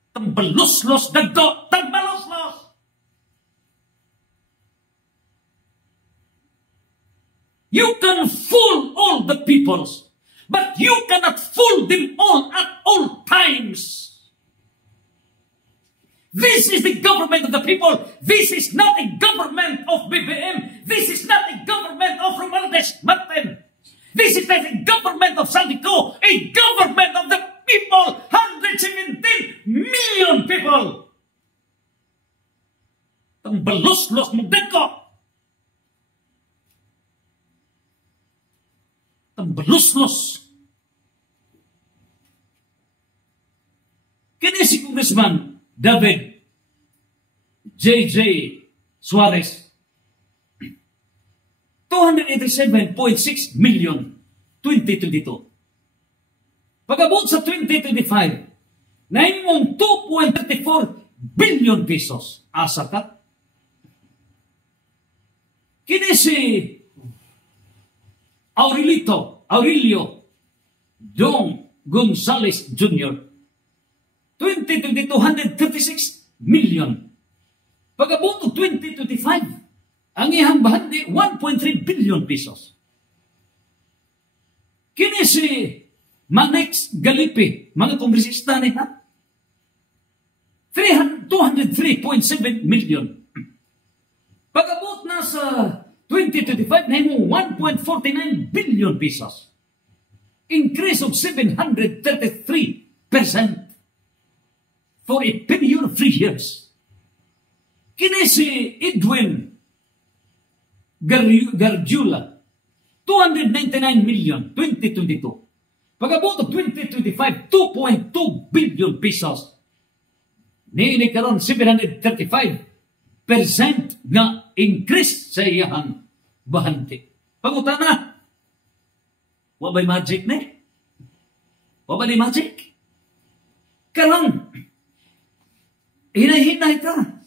Tambalos-los dago, tambalos-los. You can fool all the peoples, but you cannot fool them all at all times. This is the government of the people. This is not a government of BBM. This is not a government of Romualdez Martin. This is not a government of Saldico. A government of the people. 117 million people. Ang balos-los mong deko. Ang balos-los. Kini si Congressman David J.J. Suarez, 287.6 million 2022. Pag-abot sa 2025, naimong 2.34 billion pesos. Asa ka? Kini si Aurelio Dong Gonzales Jr., 2022, 136 million. Pag-abot ng 2025, ang ihang bahandi, 1.3 billion pesos. Kini si Manex Galipi, mga kongresista ni ha? 203.7 million. Pag-abot na sa 2025, na mo 1.49 billion pesos. Increase of 733% for a period of 3 years. Kini si Edwin Gargiula, 299 million 2022. Pag-abot ng 2025, 2.2 billion pesos. Niini karon 735% nga increase sa iyang bahante. Pangutana, wa ba'y magic ni? Wa ba ni magic? Karon, hinay-hinay ka.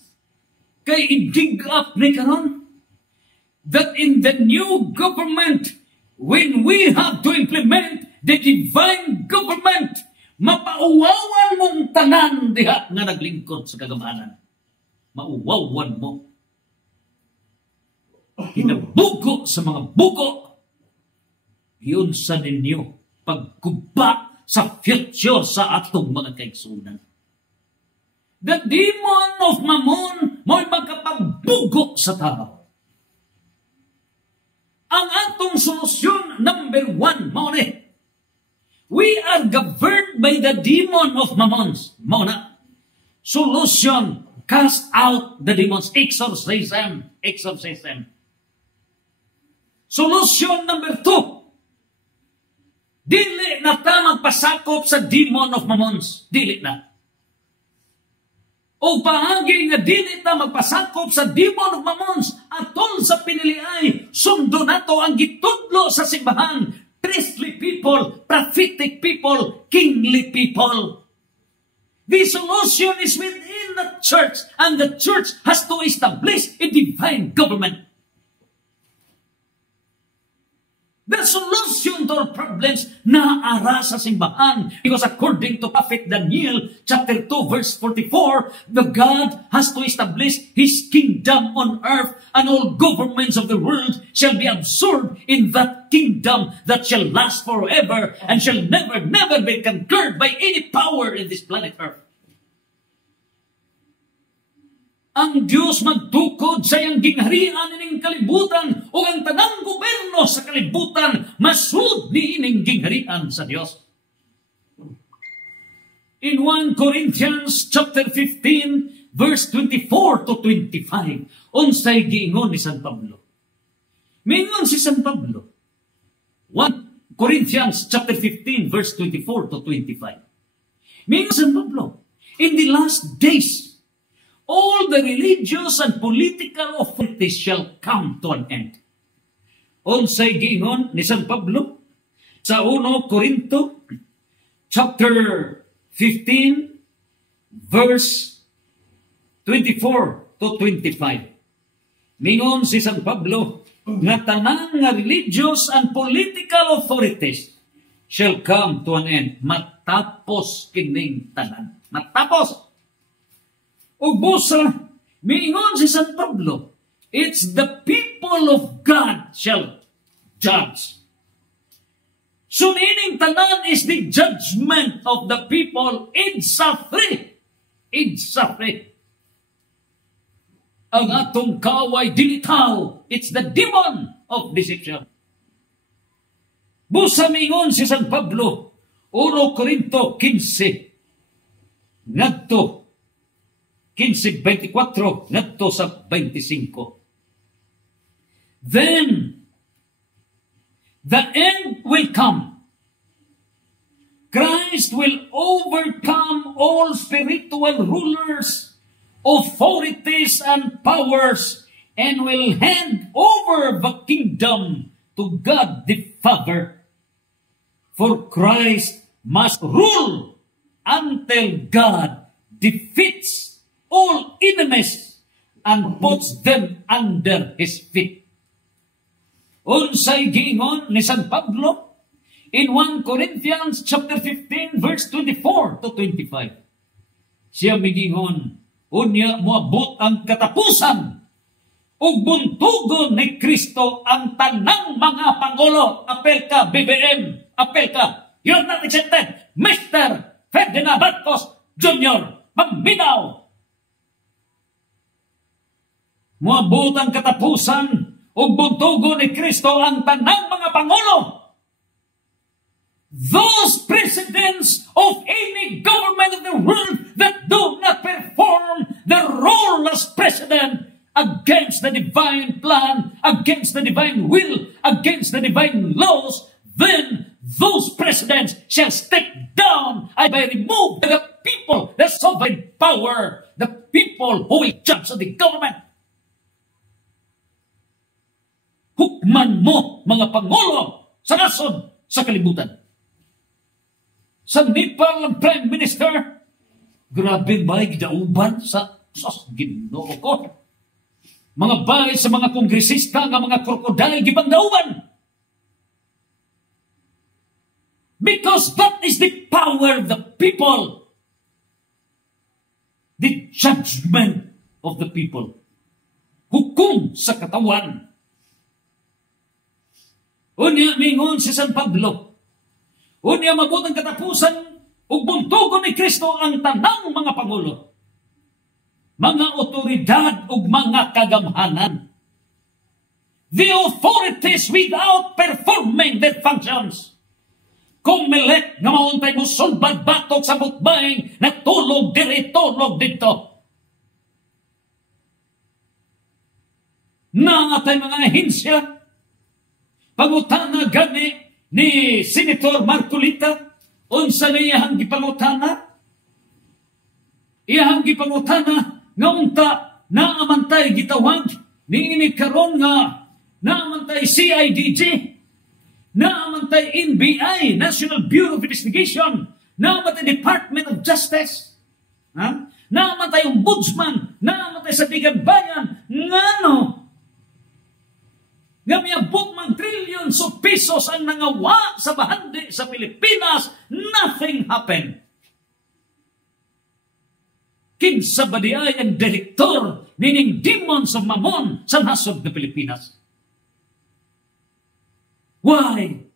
Kay i-dig up ni karon that in the new government, when we have to implement the divine government, mapauwawan mong tanan diha nga naglingkod sa kagamanan. Mauwawan mo. Hinabugo sa mga bugo. Yun sa ninyo pagkuba sa future sa atong mga kaigsunan. The demon of Mammon mo'y magkapagbugo sa tao. Ang atong solusyon, number 1, mao ni. We are governed by the demon of Mammon. Mao na. Solution, cast out the demons. Exorcism. Solution number 2. Dili na ta magpasakop sa demon of Mammon. Dili na. O paagi nga dili ta magpasakop sa demon of Mammon atol sa piniliay, sundo nato ang gitudlo sa simbahan, priestly people, prophetic people, kingly people. The solution is within the church, and the church has to establish a divine government. The solution to our problems naara sa simbahan. Because according to Prophet Daniel chapter 2 verse 44, the God has to establish His kingdom on earth, and all governments of the world shall be absorbed in that kingdom that shall last forever and shall never be conquered by any power in this planet earth. Ang Diyos magtukod sa iyang gingharian ining kalibutan o ang tanang gobyerno sa kalibutan masud ni ining gingharian sa Diyos. In 1 Corinthians chapter 15 verse 24 to 25, unsay giingon ni San Pablo. Mingon si San Pablo. 1 Corinthians chapter 15 verse 24 to 25. Mingon San Pablo, in the last days, all the religious and political authorities shall come to an end. Unsay giingon ni San Pablo sa 1 Corinto chapter 15 verse 24 to 25. Mingon si San Pablo nga tanang nga religious and political authorities shall come to an end. Matapos kining tanan. Matapos. O busa, miingon si San Pablo, it's the people of God shall judge. So meaning tanan is the judgment of the people in suffering. In suffering. Ang atong kaway dilitaw, it's the demon of deception. Busa miingon si San Pablo, 1 Corinto 15, ngadto 15:24 ngadto sa 25. Then the end will come. Christ will overcome all spiritual rulers, authorities, and powers, and will hand over the kingdom to God the Father. For Christ must rule until God defeats all enemies and puts them under His feet. Unsay giingon ni San Pablo in 1 Corinthians chapter 15 verse 24 to 25. Siya migingon, unya moabot ang katapusan ug buntugon ni Kristo ang tanang mga pangulo. Apel ka, BBM, apel ka. You're not accepted, Mr. Ferdinand Marcos Jr. Maminaw. Moabot ang katapusan ug buntugon ni Kristo ang tanang mga pangulo. Those presidents of any government of the world that do not perform the role as president against the divine plan, against the divine will, against the divine laws, then those presidents shall step down and by remove the people, the sovereign power, the people who will judge the government. Hukman mo, mga pangulo, sa nasod, sa kalibutan. Sa Nepal ang Prime Minister, grabe ba gidauban sa Ginoo ko. Mga bahay sa mga kongresista nga mga krokodil gibangdauban. Because that is the power of the people. The judgment of the people. Hukom sa katawan. Unya mingon si San Pablo. Unya mabot ang katapusan ug buntugon ni Kristo ang tanang mga pangulo, mga otoridad ug mga kagamhanan. The authorities without performing their functions. Kung milet nga mauntay mo sulbad batok sa butbaing na tulog diri, tulog dito. Nangatay mga ahensya, pangutana gani ni Senator Marcolita, unsa na iyahang gipangutana? Iyahang gipangutana nga unta naamantay gitawag niini karon nga naamantay CIDG, naamantay NBI, National Bureau of Investigation, naamantay Department of Justice, naamantay Ombudsman, naamantay sa Bigan Bayan, ngano nga miabot man trillions of pesos ang nangawa sa bahandi sa Pilipinas, nothing happened. Kinsa ba di ay ang direktor nining demons of Mammon sa nasod ng Pilipinas? Why?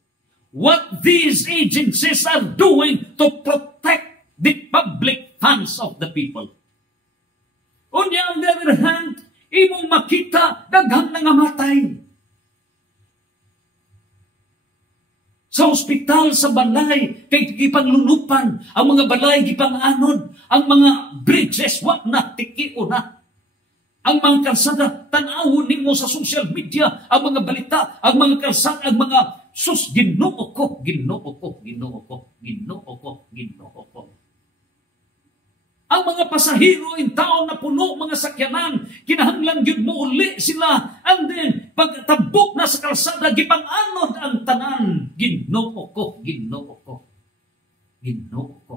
What these agencies are doing to protect the public funds of the people. Unya, on the other hand, imong makita daghang nangamatay. Sa ospital, sa balay, kay gipanglulupan, ang mga balay gipanganod, ang mga bridges, wak na, tikio na. Ang mga kalsada, tanawon nimo sa social media, ang mga balita, ang mga kalsada, ang mga Ginoo ko, Ginoo ko, Ginoo ko, Ginoo ko, Ginoo ko. Ang mga pasahero in taon na puno, mga sakyanan, kinahanglan yun mo uli sila. And then, pagtabok na sa kalsada, gipanganod ang tanan. Ginoo ko, Ginoo ko, Ginoo ko.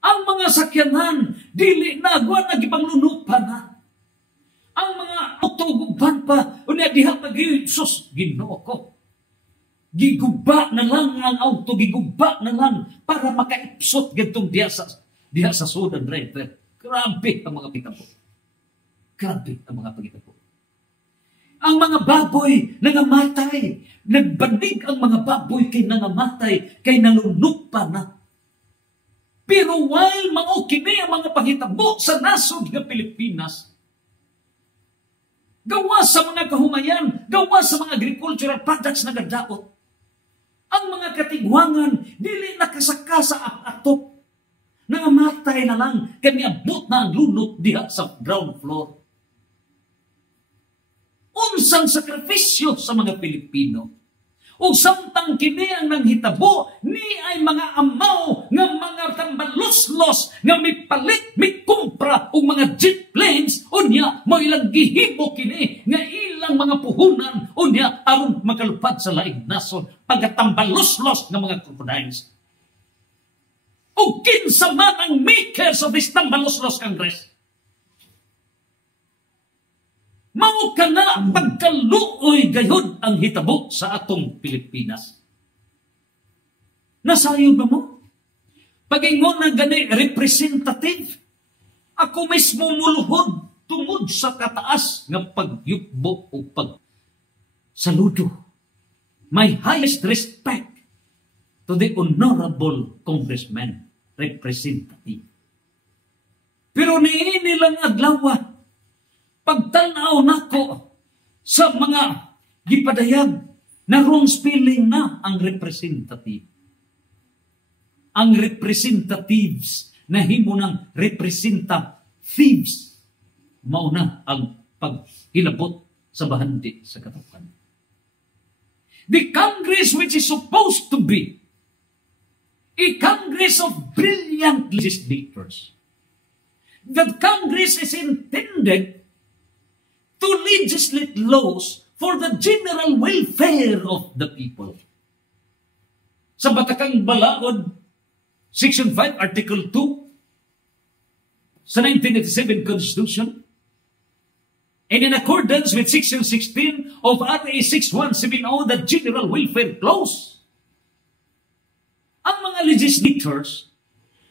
Ang mga sakyanan, dili na, guwan na gipanglunupan na. Ang mga autoguban pa, unya diha pag-iwi, sus, Ginoo ko. Giguba na lang ang auto, giguba na lang para makaipsot gantong diha sa sudan driver. Grabe ang mga pitabo. Grabe ang mga pagitabo. Ang mga baboy nangamatay. Nagbanig ang mga baboy kay nangamatay, kay nalunok pa na. Pero while maokini ang mga pagitabo sa nasod ng Pilipinas, gawa sa mga kahumayan, gawa sa mga agricultural products na nagdaot, ang mga katigwangan, dili nakasaka sa atop. Nangamatay na lang, kaniabot na ang lunot diha sa ground floor. Unsang sakripisyo sa mga Pilipino. O samtang kini ang nanghitabo, ni ay mga amaw nga mga tambalos-los nga may palit, may kumpra o mga jet planes, o niya, mo ilang gihimo kini nga ilang mga puhunan, o niya, aron makalupad sa laing nason, pagkatambalos-los nga mga crocodiles. O kinsa man ang makers of this tambalos-los Congress. Mao ka na pagkaluoy gayod ang hitabo sa atong Pilipinas. Nasayo ba mo? Pag-ingon na gani representative, ako mismo muluhod tungod sa kataas ng pagyukbo o pagsaludo. My highest respect to the honorable congressman, representative. Pero niini lang adlaw, pagtanaw nako sa mga gipadayag na wrong spelling na ang representative. Ang representatives na himo ng representatives mauna ang paghilabot sa bahandi sa katapuan. The Congress which is supposed to be a Congress of brilliant legislators. That Congress is intended to legislate laws for the general welfare of the people. Sa Batakang Balaod, Section 5, Article 2, sa 1987 Constitution, and in accordance with Section 16 of RA 6170, the General Welfare Clause, ang mga legislators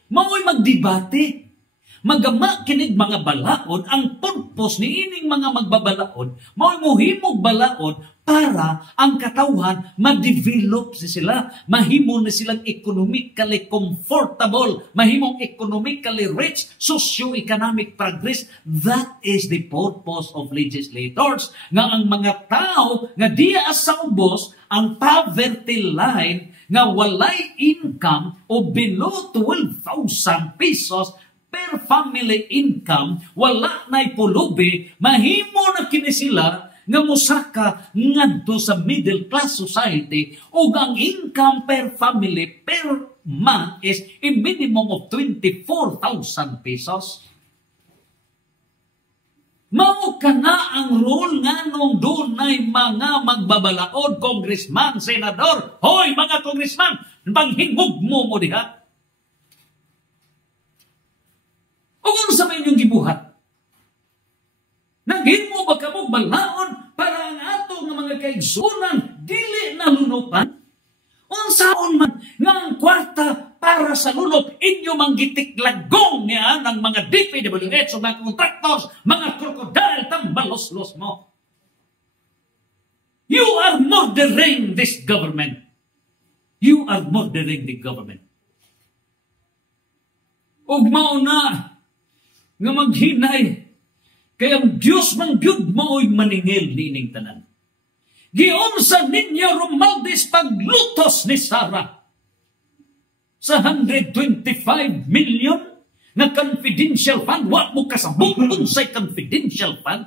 mao'y magdebate, magama kinig mga balaod. Ang purpose ni ining mga magbabalaod mao'y mohimog balaod para ang katawhan ma-develop sila, mahimo na silang economically comfortable, mahimong economically rich, socio-economic progress. That is the purpose of legislators. Nga ang mga tao nga diya sa ubos ang poverty line, nga walay income o below 12,000 pesos per family income, wala na'y pulubi, mahimo na kini sila nga mosaka ngadto sa middle class society, o ang income per family per month is a minimum of 24,000 pesos. Mao ka na ang rule nga nung doon ay mga magbabalaod, congressman, senador. Hoy mga congressman, panghingog mo diha. O kung sa inyong gibuhat, naghimo ba ka mo balaod para ang ato ng mga kaigsunan dili na lunupan? Unsaon man nga ang kwarta para sa lunop, inyo manggitiklagong niya ng mga DPWH o mga contractors, mga crocodile tambalos-los mo. You are murdering this government. You are murdering the government. Ug mao na nga maghinay, kaya ang Diyos mang gyud mao'y maningil nining tanan. Giunsa ninyo Romualdez paglutos ni Sarah sa 125 million na confidential fund. Wa mo kasabot unsay confidential fund.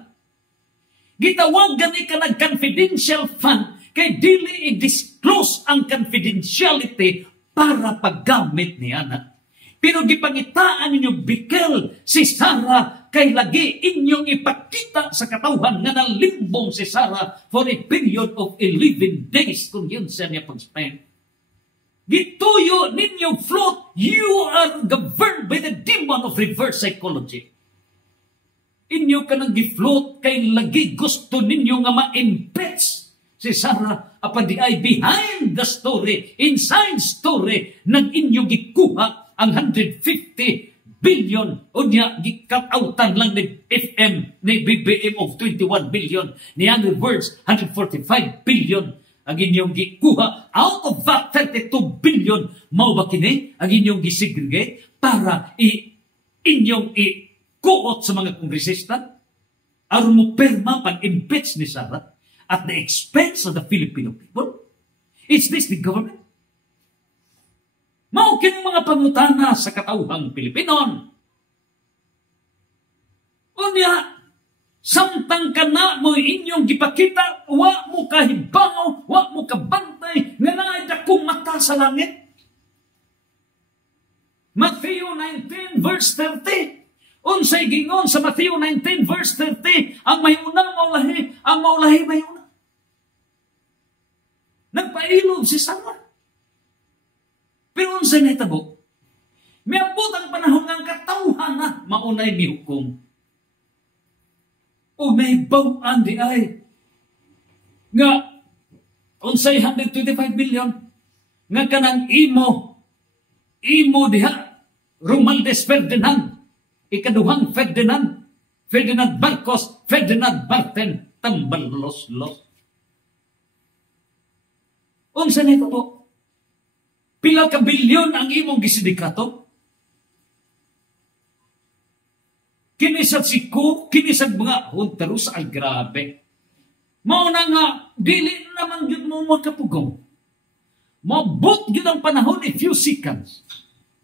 Gitawagan ni ka nag-confidential fund kay dili i-disclose ang confidentiality para paggamit ni anak. Pero gipangitaan ninyo bikel si Sarah kay lagi inyong ipakita sa katawhan nga nalimbong si Sarah for a period of 11 days kung yun siya niya pag-spend. Gituyo ninyo float, you are governed by the demon of reverse psychology. Inyo ka nang gi-float kay lagi gusto ninyo nga ma-impress si Sarah apan di ay behind the story, inside story, nag inyo gikuha ang 150 billion o niya gikatautan lang ni FM, ni BBM of 21 billion. Ni other words, 145 billion ang inyong gikuha. Out of that 32 billion, mao ba kini ang inyong gisegregate para inyong i-kuot sa mga kongresista? Aron mo perma pag-impeach ni Sarah at the expense of the Filipino people? Is this the government? Mao Mao kini mga pangutana sa katawhang Pilipinon. Unya, samtang kana mo inyong gipakita, wa mo kahibango, wa mo kabantay, nga naay dakong mata sa langit. Matthew 19 verse 30. Unsay gingon sa Matthew 19 verse 30, ang may unang maulahi, ang maulahi may una. Nagpailog si Sarah. Pero unsay nahitabo? Miabot ang panahon ng katawhan na maunay mihukom. O may bawaan di ay nga unsay 125 million nga kanang imo diha Romualdez Ferdinand, ikaduhang Ferdinand Marcos, Ferdinand Martin, tambalos-los. Unsa nito po? Pila ka bilyon ang imong gisidikato? Kinisad si Cook, kinisad mga hunteros, ay grabe. Mauna nga, dili naman yun mo makapugong. Mabot yun ang panahon in few seconds.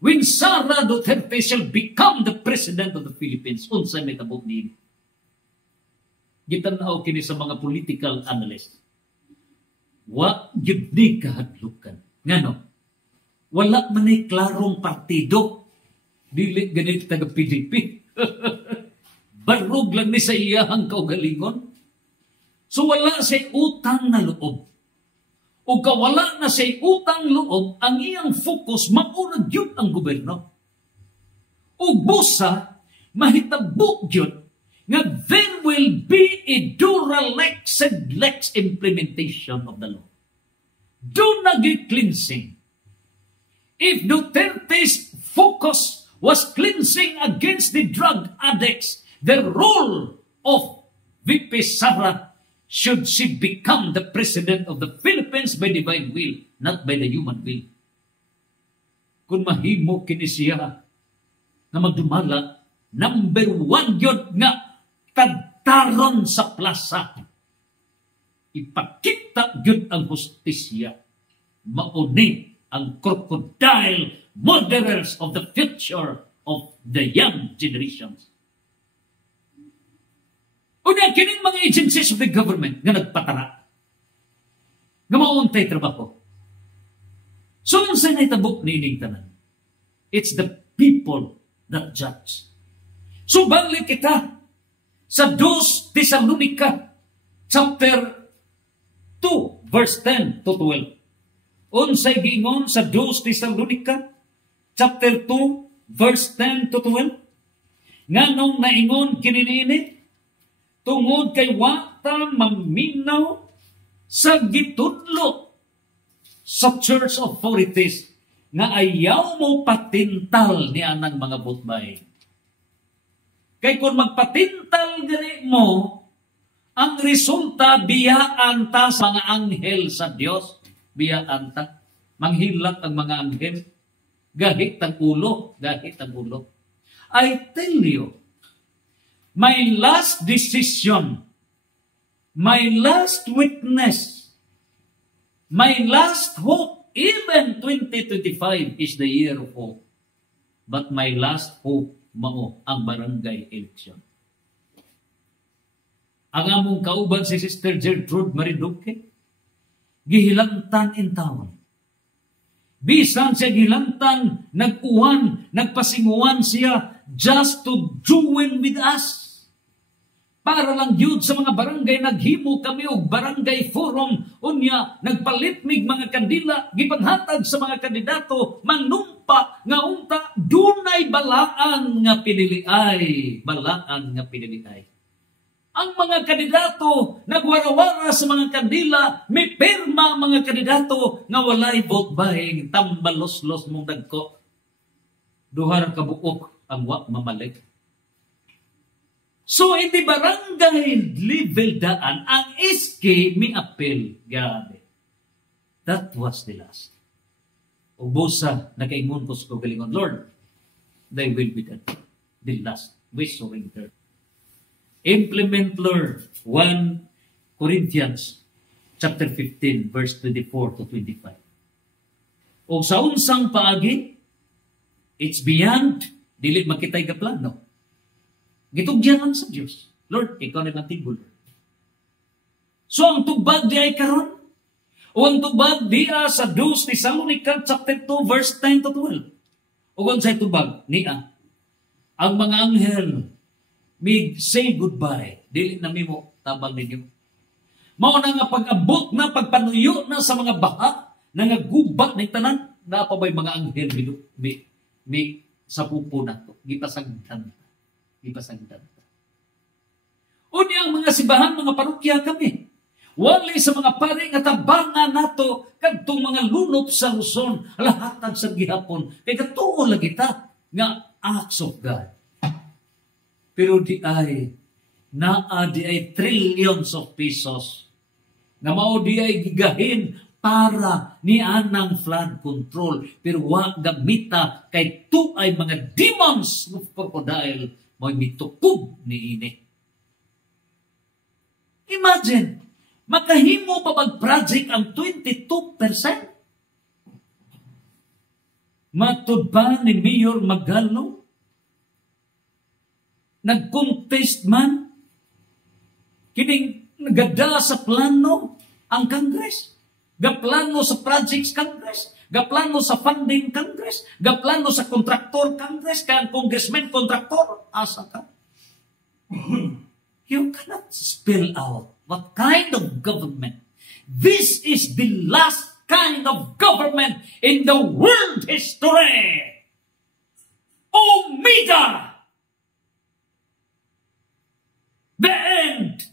When Sara Duterte shall become the President of the Philippines, unsa may tabok niya. Gitanaw kini sa mga political analysts. Wa yun ni kahadlukan. Ngano? Wala man ay klarong partido. Dili ganit taga-PDP. Barog lang ni sa iyahang kaugalingon. So wala say utang na loob. O kawala na say utang loob, ang iyang focus, maunag yun ang gobyerno. O busa, mahitabok yun, nga there will be a lex implementation of the law. Do not get cleansing. If Duterte's focus was cleansing against the drug addicts, the role of VP Sara should she become the President of the Philippines by divine will, not by the human will. Kung mahimo kini siya na magdumala, number 1 yun nga tagtaron sa plaza. Ipakita yun ang hustisya. Mauni ang crocodile murderers of the future of the young generations. Una, kining mga agencies of the government nga nagpatara, nga mauntay trabaho. So, ang sa naitabok ni ining tanan, it's the people that judge. So, balik kita sa 2 Thessalonica chapter 2, verse 10 to 12. Unsay gingon sa 2 Thessalonica chapter 2, verse 10 to 12. Nganong naingon kininiinit, tungod kay wata maminaw sa gitudlo sa church authorities nga ayaw mo patintal ni anang mga butbay. Kay kung magpatintal gani mo, ang resulta biyaan ta sa mga anghel sa Dios. Biyaan ta. Manghilak ang mga anghel. Gahit ang ulo. I tell you, my last decision, my last witness, my last hope, even 2025 is the year of hope. But my last hope, mao ang barangay election. Ang among kauban si Sister Gertrude Mariduque, gihilantan in town. Bisan siya gihilantan, nag-uwan, nagpasinguan siya just to join with us. Para lang yun sa mga barangay, naghimo kami og barangay forum, unya, nagpalitmig mga kandila, gipanghatag sa mga kandidato, manumpa, nga unta, dunay balaan nga piniliay. Ang mga kandidato, nagwarawara sa mga kandila, may perma mga kandidato, nga walay vote buying, tambalos-los mong dagko. Duhar kabuok ang wak mamalik. So, hindi barangay level daan, ang SK may appeal. Grabe. That was the last. Ubusa, nakaingon ko sa galingon, Lord, they will be the last. We surrender. Implement, Lord, 1 Corinthians chapter 15, verse 24 to 25. O sa unsang paagi, It's beyond, dili makitay ka plano. Gitugyan lang sa Diyos. Lord, ikaw na natigol. So, ang tubag di ay karon. O ang tubag di sa 2 Thessalonians chapter 2, verse 10 to 12. O kung sa'y tubag, niya, ang mga anghel, may say goodbye. Dili na mo tabang ninyo. Mao na nga pag-abot na, pagpanuyo na sa mga baha, na nga gubat ng tanan, na pa ba'y mga anghel, may sa pupo na to. Gipasagdan. Uni ang mga sibahan, mga parokya kami. Wali sa mga pari nga tabangan nato kadtong mga lunop sa Luzon, lahatag sa gihapon. Kay katuo lagi ta nga acts of God. Pero di ay trillions of pesos na mao di ay gigahin para ni anang flood control. Pero wa gamita kay tuay mga demons of crocodile mo mitukog ni ini. Imagine, makahimo pa mag-project ang 22%? Matud pa ni Mayor Magalno? Nag-contest man? Kining nagada sa plano ang Congress? Gaplano sa projects Congress? Gaplano sa funding Congress? Gaplano sa kontraktor Congress? Kaya ang congressman kontraktor? Asa ka? You cannot spell out what kind of government. This is the last kind of government in the world history. Omega. The end.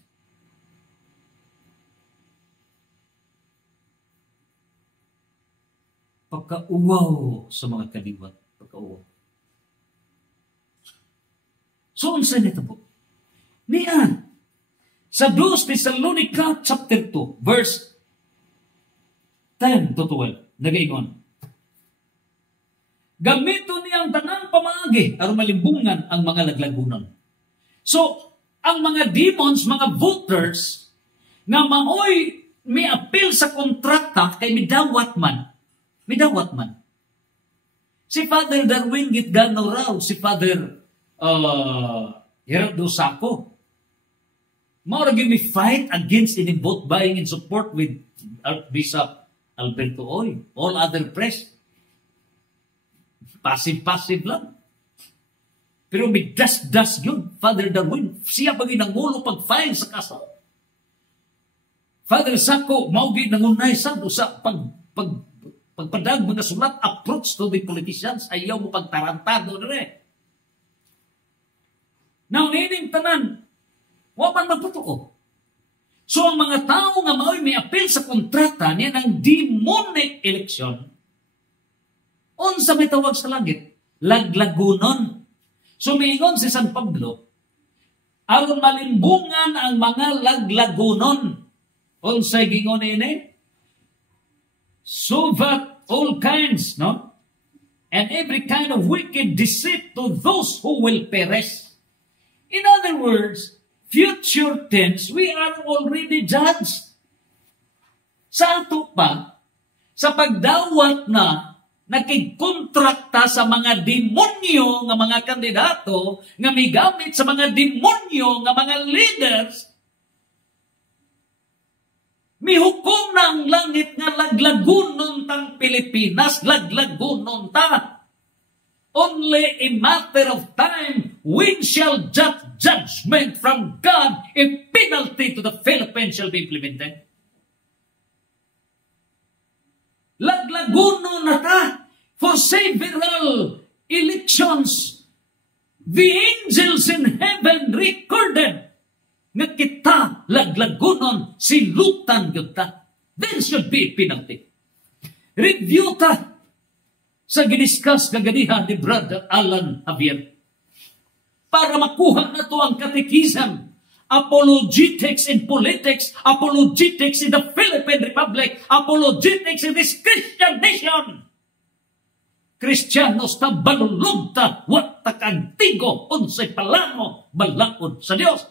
Pagkauwaw sa mga kaliwat. Pagkauwaw. So, unsa nito po? Niyan, sa 2 Thessalonians chapter 2, verse 10 to 12, nagaingon. Gamito niyang tanang pamaagi aron malimbungan ang mga laglagunon. So, ang mga demons, mga voters, nga maoy may appeal sa kontrakta kay midawat man. Si Father Darwin Gitgano raw, si Father Gerardo Saco, more give me fight against any vote buying in support with Archbishop Alberto Oy. All other press, passive lang. Pero may das yun, Father Darwin. Siya pa ginangulo pag-file sa kaso. Father Saco, maugi nangunay sa pagpadag mga sulat, approach to the politicians, ayaw mo pagtarantado na rin. Now, nining tanan, wapan magpatuko. So, ang mga tao nga may appeal sa kontrata niya ng demonic election, unsa may tawag sa langit? Laglagunon. So, mingon si San Pablo, aron malimbungan ang mga laglagunon. Unsay gingon ini? So that all kinds, no? And every kind of wicked deceit to those who will perish. In other words, future tense, we are already judged. Sa ato pa, sa pagdawat na nakikontrakta sa mga demonyo nga mga kandidato nga may gamit sa mga demonyo nga mga leaders, mihukom na ang langit nga laglagunon tang Pilipinas, laglagunon ta. Only a matter of time when shall judgment from God, a penalty to the Philippines shall be implemented. Laglagunon na ta for several elections. The angels in heaven recorded nga kita laglagunon silutan kita. There should be a penalty. Review ta sa giniskas kaganihan ni Brother Alan Javier para makuha na to ang catechism, apologetics in politics, apologetics in the Philippine Republic, apologetics in this Christian nation. Kristiyanos ta balulog ta, wat ta kantigo, unsay palamo, balakod sa Dios.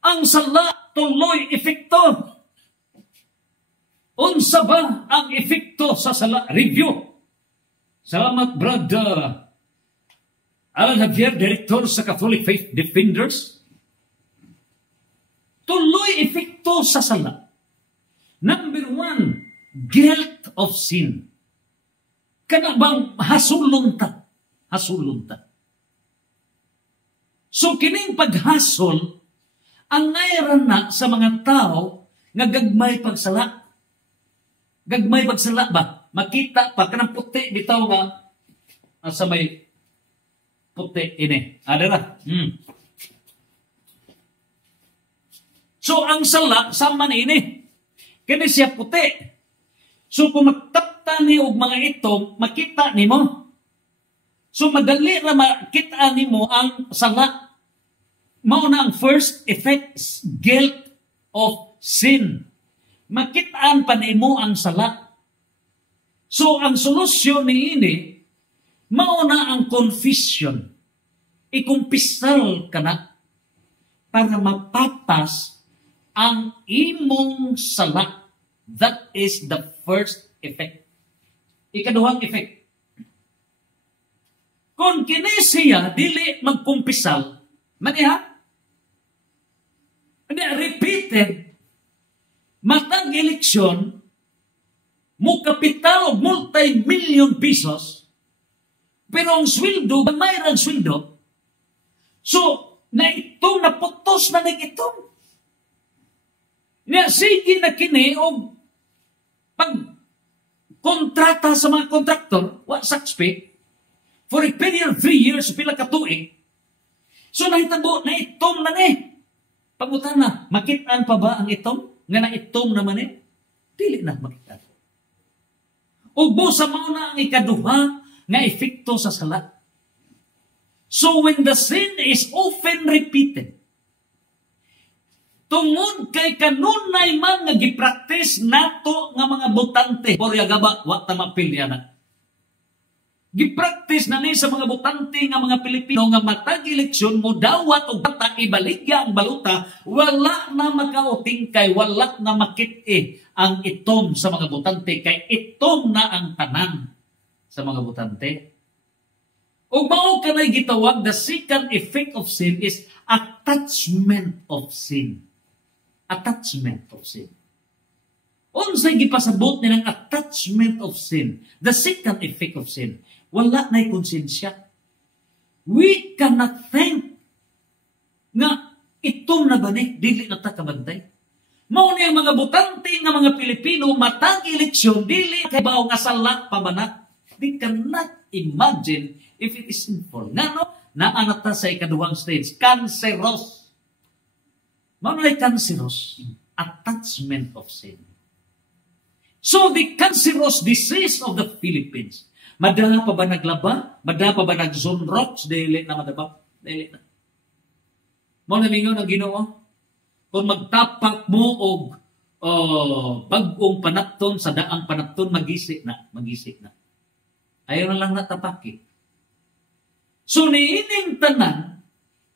Ang sala tuloy efekto. Unsa ba ang efekto sa sala? Review. Salamat, Brother Alan Javier, Director sa Catholic Faith Defenders. Tuloy epekto sa sala. Number 1, guilt of sin. Kana bang hasulon ta? Hasulon ta. So kining paghasol, ang ngayran na sa mga tao nga gagmay pagsala. Gagmay pagsala ba? Makita pa kanang puti bitaw nga sa may puti ini. Ada na. So ang sala sama ni ini. Kini siya puti. So kung magtapta ni og mga itom, makita nimo. So madali ra makita nimo ang sala. Mao na ang first effect, guilt of sin. Makitaan pa nimo ang sala. So ang solusyon ni ini, mao na ang confession. Ikumpisal ka na para mapapas ang imong sala. That is the first effect. Ikaduhang effect. Kung kini siya dili magkumpisal, maniha? Hindi, repeated, matag eleksyon, mo kapital o multi-million pesos, pero ang sweldo, mayroong sweldo, so, naputos na itong. Sige na kini, o pag kontrata sa mga kontraktor, sakspi, for a period of 3 years, pila katuig, so nahitabo, itom na ni. Pagutan na, makitaan pa ba ang itom? Nga na itom naman eh? Dili na makitaan. Ugbo sa mauna ang ikaduha nga efekto sa sala. So when the sin is often repeated, tungod kay kanunay man nga gipraktis nato nga mga botante, porya gaba, wa ta mapilya na. Gipraktis na ni sa mga botante nga mga Pilipino nga matag eleksyon mo dawat og bata ibaligya ang baluta, wala na makauting kay wala na makit-i ang itom sa mga botante kay itom na ang tanan sa mga botante. Ug mao kanay gitawag, the second effect of sin is attachment of sin. Attachment of sin. Unsay gipasabot nilang attachment of sin? The second effect of sin. Wala na'y konsensya. We cannot think nga itong na ba ni, dili na ta kabantay. Mao ni ang mga botante nga mga Pilipino matag eleksyon, dili kay bawo nga sala pa ba na? They cannot imagine if it is sinful. Nga no, naanata sa ikaduhang stage, cancerous. Mao na cancerous, attachment of sin. So the cancerous disease of the Philippines, madala pa ba naglaba? Madala pa ba nag-zonrox? Dili na madaba? Dili na. Mo na mingon ang Ginoo. Kung magtapak mo og bagong panapton sa daang panapton, magisik na. Magisik na. Ayaw na lang natapaki. So niining tanan,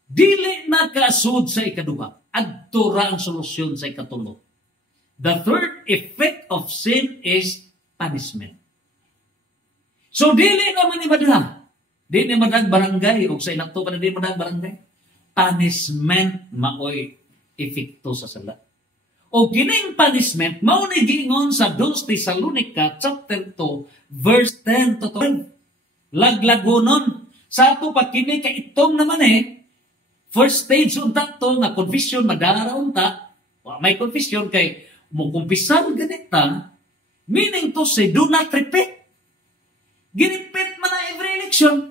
dili na kasud sa ikaduha. Adto ra ang solusyon sa ikatulo. The third effect of sin is punishment. So, dili naman ni madala. Dili madag barangay. O sa ilakto pa na dili madag barangay. Punishment maoy efekto sa sala. O kining punishment, mao ni giingon sa 2 Tesalonica chapter 2, verse 10 to 12. Laglagonon. Sa ato pa kini kay itong naman first stage unta to nga confession, madara unta. May confession kay mukumpisan ganita. Meaning to say, do not repeat. Ginipit man na every election.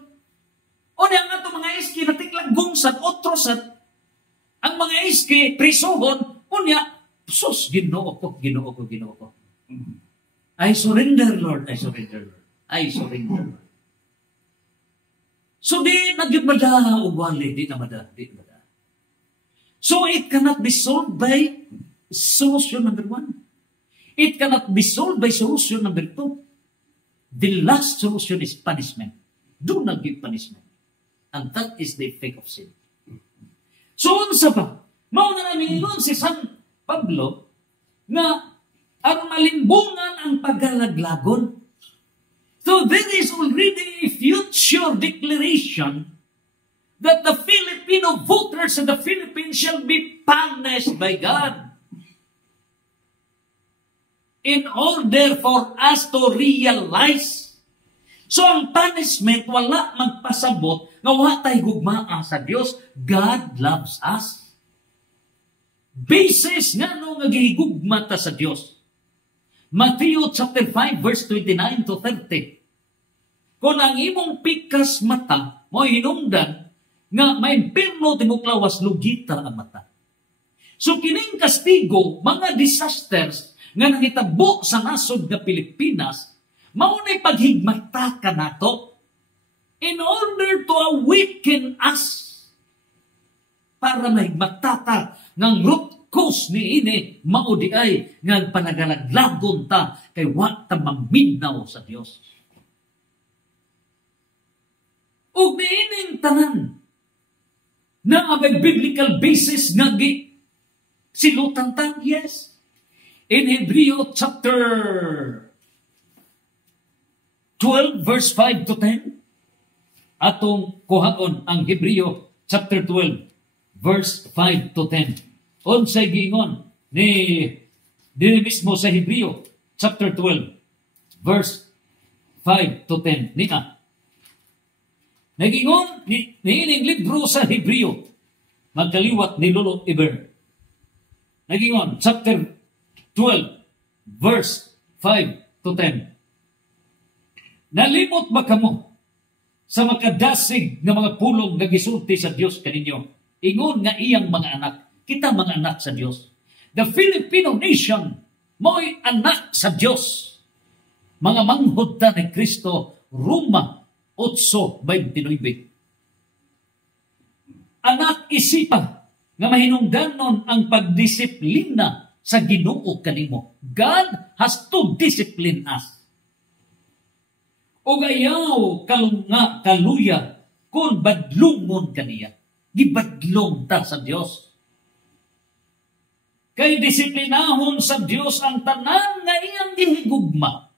O niya nga ito mga iski natiklag gungsat, otrosat. Ang mga iski, prisohon, o niya, sus, ginoo ko. I surrender, Lord. I surrender, Lord. I surrender, Lord. So di nagyumada o wali, di na mada. So it cannot be solved by solution number 1. It cannot be solved by solution number 2. The last solution is punishment. Do not give punishment. And that is the effect of sin. So, unsa pa? Mao na namin nun si San Pablo nga ang malimbungan ang paglalaglagon. So, there is already a future declaration that the Filipino voters in the Philippines shall be punished by God. In order for us to realize. So ang punishment, wala magpasabot nga wa tay gugmaa sa Dios. God loves us. Basis nga no nga gihigugma ta sa Dios. Matthew chapter 5 verse 29 to 30. Kung ang imong pikas mata mo hinungdan nga maimpirno timuklawas lugita ang mata. So kining kastigo, mga disasters nga nangitabo sa nasod nga Pilipinas, maunay paghigmata ka nato in order to awaken us para mahigmatata ng root cause ni ini maudiay nga panagalaglagon ta kay wa ta maminaw sa Dios. Ug niining tanan na may biblical basis nga silutan ta, yes. In Hebreo chapter 12 verse 5 to 10, atong kuhaon ang Hebreo chapter 12 verse 5 to 10. Unsay giingon ni mismo sa Hebreo chapter 12 verse 5 to 10 niya. Nagingon niining libro sa Hebreo magkaliwat ni Lolo Iber. Nagingon chapter 12 verse 5 to 10. Nalimot ba kamo sa makadasig ng mga pulong nga gisulti sa Dios kaninyo? Ingon nga iyang mga anak, kita mga anak sa Dios. The Filipino nation mo'y anak sa Dios. Mga manghod ta ni Kristo, Roma 8:29. Anak isipa nga mahinungdanon ang pagdisiplina sa Ginoo kanimo. God has to discipline us. O gayaw kalunga kaluya kung badlungon kaniya. Gibadlong ta sa Dios. Kay disiplinahon sa Dios ang tanan nga iyang gihigugma.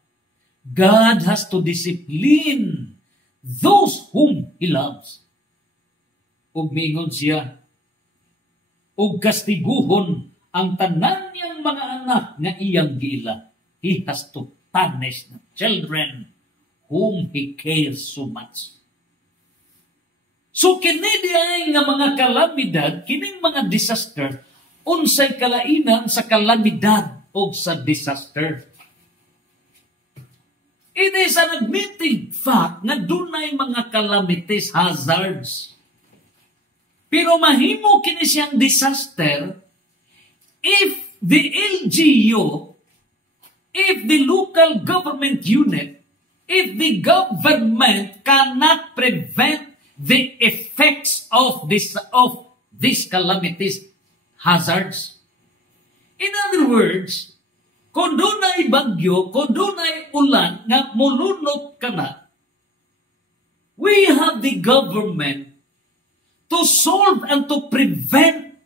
God has to discipline those whom He loves. Ug miingon siya, ug kastiguhon ang tanan niyang mga anak nga iyang giila. He has to punish the children whom He cares so much. So kini diay nga mga kalamidad, kining mga disaster, unsay kalainan sa kalamidad o sa disaster. It is an admitted fact nga dunay mga calamities, hazards. Pero mahimo kini siyang disaster if the LGU, if the local government unit, if the government cannot prevent the effects of these calamities, hazards. In other words, kung dunay bagyo, kung dunay ulan nga mulunod ka na, we have the government to solve and to prevent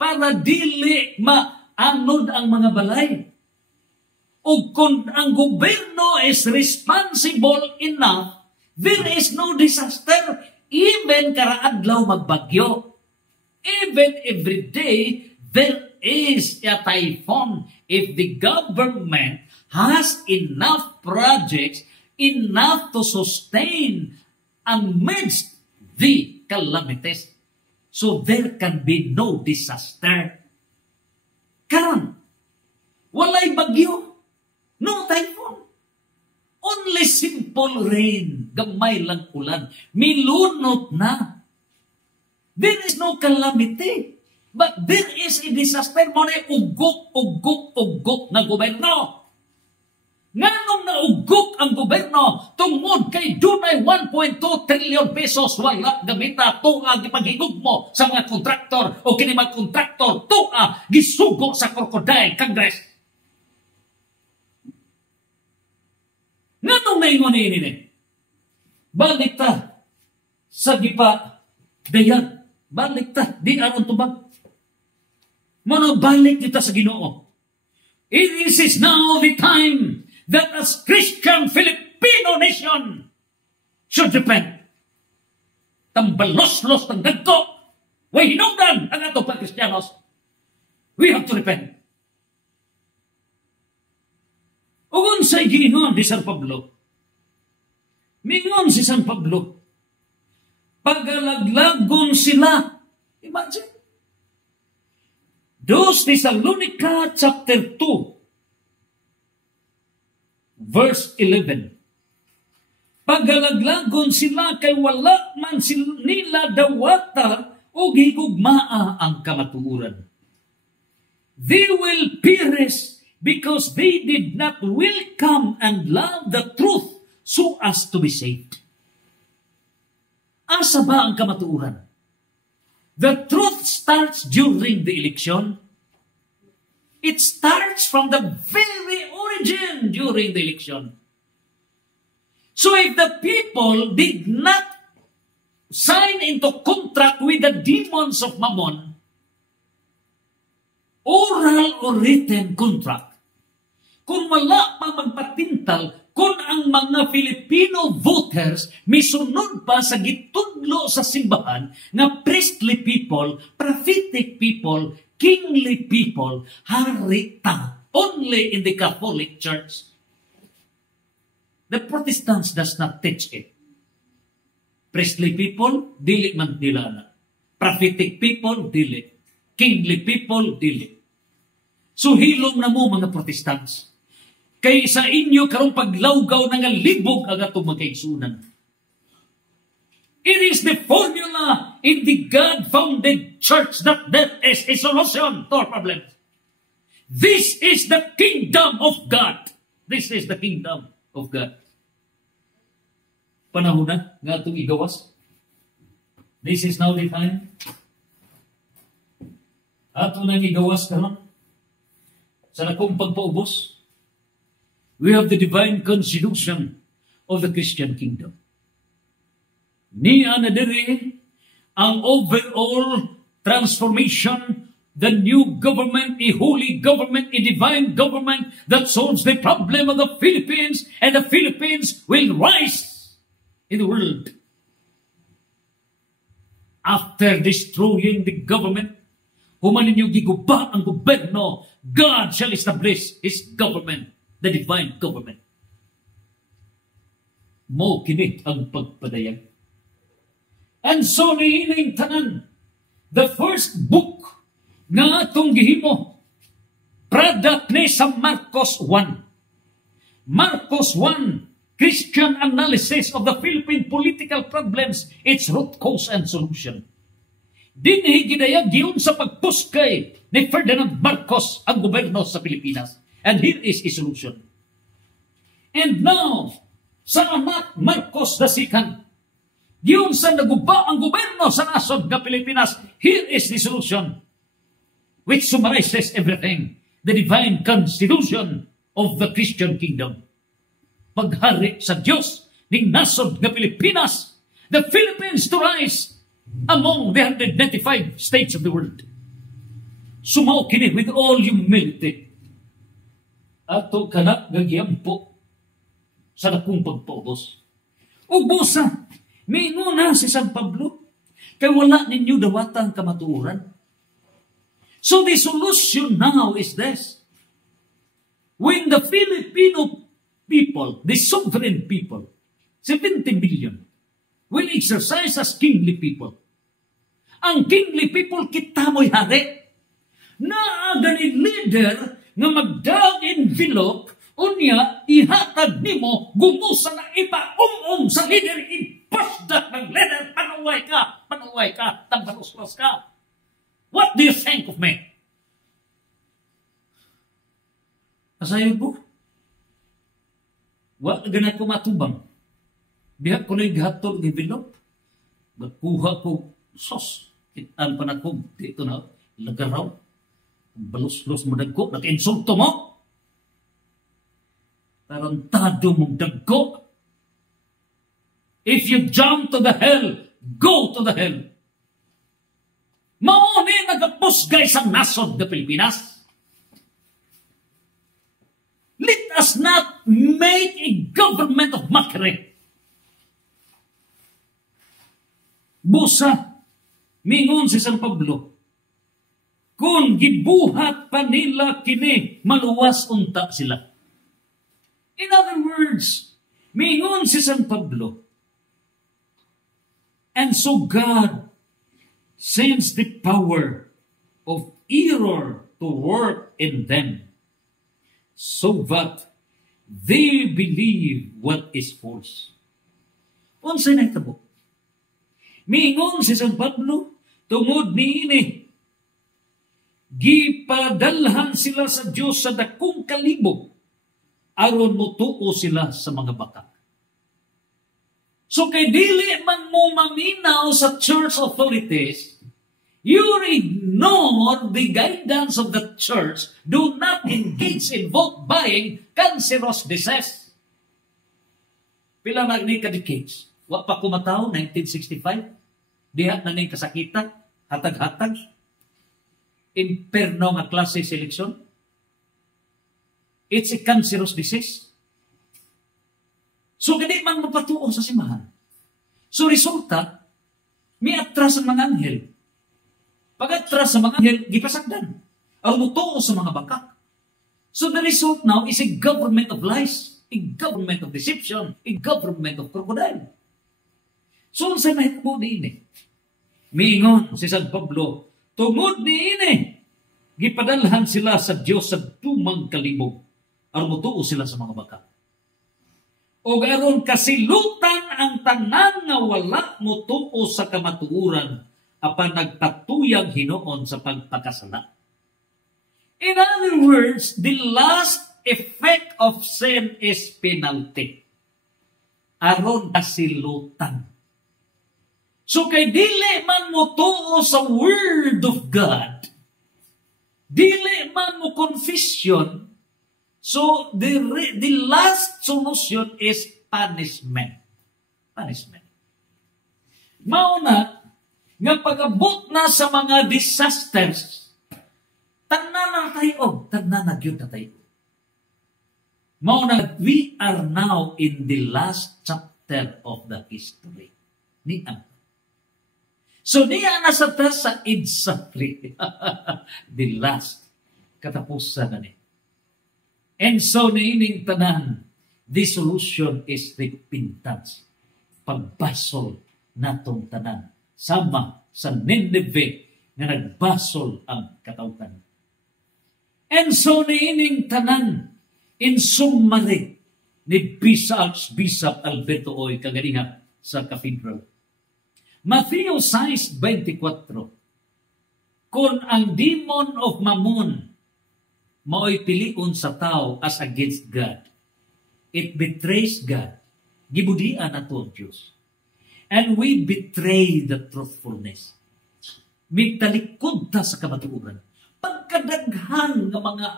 para dili maanod ang mga balay. O kung ang gobyerno is responsible enough, there is no disaster. Even karaadlaw magbagyo. Even every day, there is a typhoon. If the government has enough projects, enough to sustain amidst the calamities, so there can be no disaster. Karon, walay bagyo, no typhoon. Only simple rain, gamay lang ulan, milunot na. There is no calamity. But there is a disaster mo na ugok na gobyerno. Nganong naugok ang gobyerno tungod kay dunay 1.2 trillion pesos wala gamita tuwa gipaghigog mo sa mga kontraktor o kini mga kontraktor tuwa gisugo sa Crocodile Congress. Nganong naingon ini? Balik ta sa gipa dayan. Balik ta di aron tubag. Manabalik kita sa Ginoo. It is now the time that as Christian Filipino nation, should repent. Tambalos-los ng dagko. Way hinungdan ang ato pa Kristiyanos. We have to repent. Ugon sa giingon ni San Pablo. Mingon si San Pablo. Pagalaglagon sila. Imagine. 2 Thessalonica chapter 2 verse 11. Pagalaglagon sila kay wala man nila dawata o gigugmaa ang kamatuoran. They will perish because they did not welcome and love the truth so as to be saved. Asa ba ang kamatuoran? The truth starts during the election. It starts from the very origin during the election. So if the people did not sign into contract with the demons of Mammon, oral or written contract, kung wala pa magpatintal, kung ang mga Filipino voters misunod pa sa gitudlo sa simbahan nga priestly people, prophetic people, kingly people, harita, only in the Catholic Church. The Protestants does not teach it. Priestly people, dili man nila na. Prophetic people, dili. Kingly people, dili. So hilom na mo mga Protestants. Kay sa inyo karong paglawgaw ng libog ang atong magkaigsunan. It is the formula in the God-founded church that there is a solution to our problems. This is the kingdom of God. This is the kingdom of God. Panahon na nga itong igawas. This is now the time. Ato nang igawas karon sa lakong pagpaubos. We have the divine constitution of the Christian kingdom. Niya na diri ang overall transformation, the new government, a holy government, a divine government that solves the problem of the Philippines, and the Philippines will rise in the world. After destroying the government, human ninyo giguba ang gobyerno, God shall establish His government, the divine government. Mo kinit ang pagpadayag. And so niining tanan, the first book nga atong gihimo, product ni sa Marcos 1. Marcos 1, Christian analysis of the Philippine political problems, its root cause and solution. Dinhi gidayag giun sa pagpuskay ni Ferdinand Marcos ang gobyerno sa Pilipinas. And here is a solution. And now, sa anak Marcos II, giun sa naguba ang gobyerno sa nasod ng Pilipinas, here is the solution, which summarizes everything. The divine constitution of the Christian kingdom. Paghari sa Diyos ng nasod ng Pilipinas, the Philippines to rise among the 195 states of the world. Sumaw kini with all humility. Ato kanak gagiyampo sa lakong pagpaubos. Ubusa, minuna si San Pablo, kay wala ninyo dawata ang kamatuoran. So the solution now is this. When the Filipino people, the sovereign people, 70 million, will exercise as kingly people. Ang kingly people kita mo'y hari. Naaga ni leader nga magdag envelope unya ihatag nimo gumusa na iba sa leader ipasdak ng leader panuway ka tambalos ka. What do you think of me? Asayo po, wa ganat ko matubang diha ko na ihatol ng envelope magkuha ko sos kitaan pa na ko dito na lagaraw balos-los mo dagko, nag-insulto mo. Tarantado mong dagko. If you jump to the hell, go to the hell. Mauni nagapusgay sa nasod ng Pilipinas. Let us not make a government of mockery. Busa, mingon si San Pablo, kung gibuhat pa nila kini, maluwas unta sila. In other words, mingon si San Pablo, and so God sends the power of error to work in them so that they believe what is false. Unsay nahitabo? Mingon si San Pablo, tungod niini, gipadalhan sila sa Diyos sa dakong kalibog, aron motuo sila sa mga bakak. So kay dili man mo maminaw sa church authorities, you ignore the guidance of the church, do not engage in vote buying cancerous disease. Pila na ni ka-decades? Wa pa kumataw, 1965. Diha na ning kasakita, hatag-hatag. Imperno nga klase seleksyon. It's a cancerous disease. So, hindi man mapatuo sa simahan. So, resulta, may atras ang mga anghel. Pag-atras sa mga anghel, gipasagdan. Ang mutuo sa mga bakak. So, the result now is a government of lies, a government of deception, a government of crocodile. So, sa mahitbo niini, miingon si San Pablo, tungod niini, gipadalhan sila sa Diyos sa dumang kalibog, aron motuo sila sa mga baka. O aron kasilutan ang tanan nga wala motuo sa kamatuuran, apan nagtatuyang hinoon sa pagpakasala. In other words, the last effect of sin is penalty. Aron kasilutan. So kay dili man mo tuo sa Word of God, dili man mo confession, so the last solution is punishment. Punishment. Mauna, nga pag-abot na sa mga disasters, tanan na tayo, tanan na gyud na tayo. Mauna, we are now in the last chapter of the history. So niya nasa sa exactly the last katapusan na ni. And so niining tanan, the solution is repentance. Pagbasol natong tanan. Sama sa Nineveh nga nagbasol ang katawhan. And so niining tanan, in summary, ni Bishop Alberto Oy kaganiha sa cathedral. Matthew 6:24, kung ang demon of Mammon mao'y piliun sa tao as against God, it betrays God. Gibudian na to ang Diyos. And we betray the truthfulness. Mitalikod ta sa kamatuuran. Pagkadaghan ng mga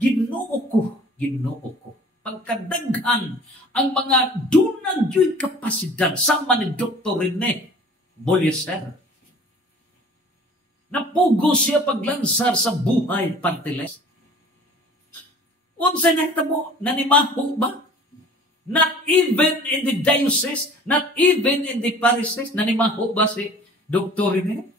Ginoo ko, pagkadaghan ang mga dunang yo'y kapasidad sama ni Dr. Rene Bolieser. Napugo siya paglansar sa buhay partiles. Unsa nahitabo? Nanimaho ba? Not even in the diocese, not even in the parishes, nanimaho ba si Dr. Rene?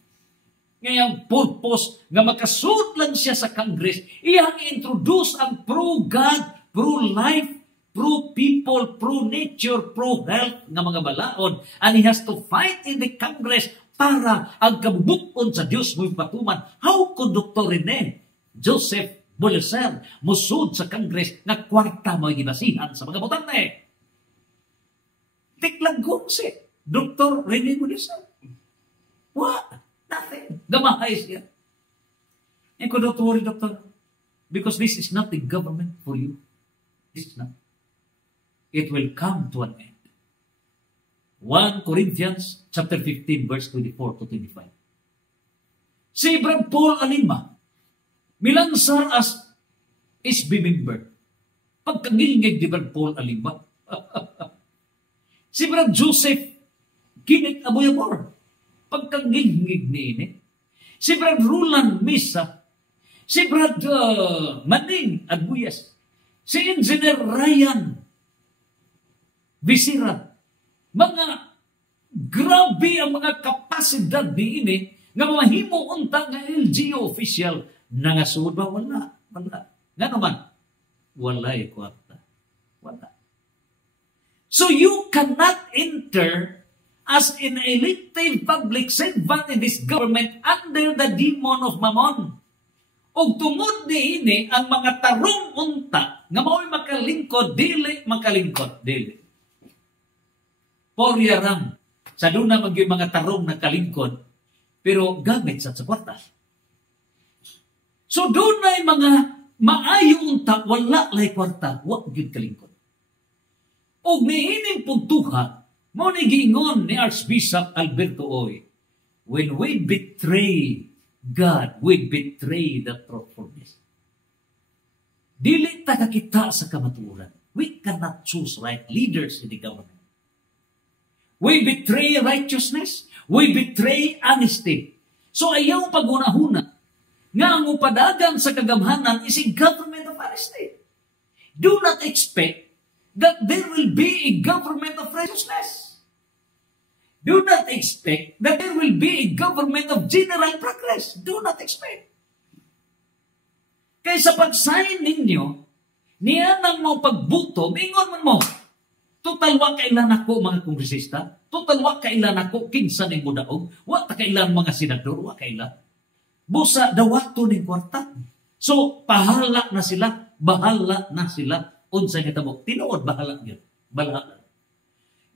Ngayong purpose nga makasud lang siya sa Congress, iyang introduce ang pro-God, pro-life, pro-people, pro-nature, pro-health nga mga balaod. And he has to fight in the Congress para ang kabubukon sa Diyos mo'y patuman. How could Dr. Rene Joseph Bolieser musud sa Congress nga kwarta mo'y ginasihan sa mga botante? Tiklagong si Dr. Rene Bolieser. What? Nothing. Gamahay siya. And kung don't worry, doctor, because this is not the government for you. This is not. It will come to an end. 1 Corinthians chapter 15, verse 24 to 25. Si Brad Paul Alima, milansar as SB member. Pagkangilingig ni Brad Paul Alima. Si Brad Joseph Kinit Aboyabor. Pagkangilingig ni ini. Si Brad Roland Misa. Si Brad Maning Agbuyas. Si Engineer Ryan Visira. Mga Grabe ang mga kapasidad ni ini nga mahimo unta nga LGU official na nga sud ba wala. Nga naman walay kwarta. Wala. So you cannot enter as an elected public servant in this government under the demon of Mammon. Og tungod niini ang mga tarong unta nga mao'y makalingkod dili makalingkod dili. Poryaram sa duna magyud mga tarong nakalingkod pero gamit sa kwarta. So dunay mga maayo unta wala lay kwarta wa gyud kalingkod. Og niining puntuha mo ni giingon ni Archbishop Alberto Oy, when we betray God, we betray the truthfulness. Dili ta kita sa kamatuoran. We cannot choose right leaders in the government. We betray righteousness. We betray honesty. So ayaw pagunahuna nga ang upadagan sa kagamhanan is a government of honesty. Do not expect that there will be a government of righteousness. Do not expect that there will be a government of general progress. Do not expect. Kaya sa pag-sign ninyo, niya nang mo pagbuto, mingon man mo, total wa kailan ako mga kongresista, total wa kailan ako kinsa ning mudaog, wa ta kailan mga senador, wa kailan. Busa dawato ning kwarta. So, bahala na sila, unsa nga tamo, tinuod bahala gyud. Bahala.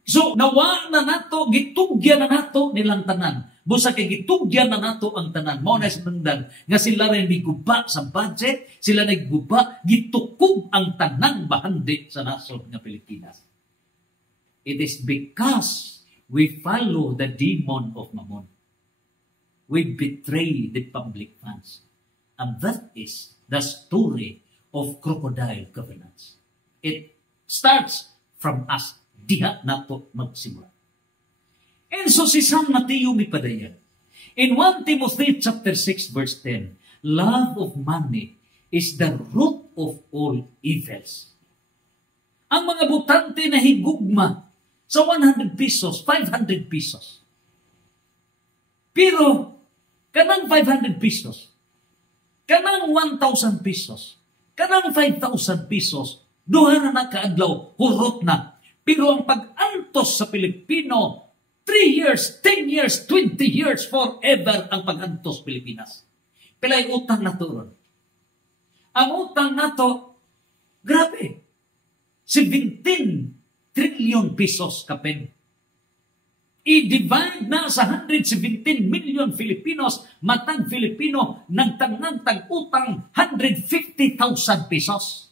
So, nawa na nato, gitugyan na nato nilang tanan. Busa kay gitugyan na nato ang tanan. Mao na sinundan nga sila rin giguba sa budget, sila nagguba, gitukog ang tanang bahandi sa nasod nga Pilipinas. It is because we follow the demon of Mammon. We betray the public funds. And that is the story of crocodile governance. It starts from us. Diha nato magsimula. And so si San Mateo mipadaya. In 1 Timothy chapter 6 verse 10, love of money is the root of all evils. Ang mga butante na higugma sa 100 pesos, 500 pesos. Pero kanang 500 pesos, kanang 1,000 pesos, kanang 5,000 pesos, duha na nakaadlaw, hurot na. Pero ang pag-antos sa Pilipino, 3 years, 10 years, 20 years, forever ang pag-antos Pilipinas. Pilay utang na to ron. Ang utang na to, grabe, 17 trillion pesos kapen. I-divide na sa 117 million Filipinos, matang Filipino, nagtang utang 150,000 pesos.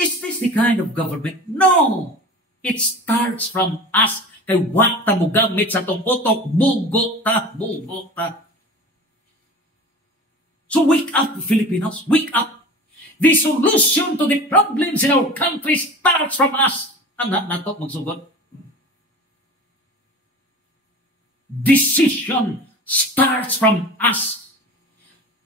Is this the kind of government? No! It starts from us. Kay wata mo gamit sa tong utok, bugo ta. So wake up, Filipinos. Wake up. The solution to the problems in our country starts from us. Anak nato magsugod. Decision starts from us.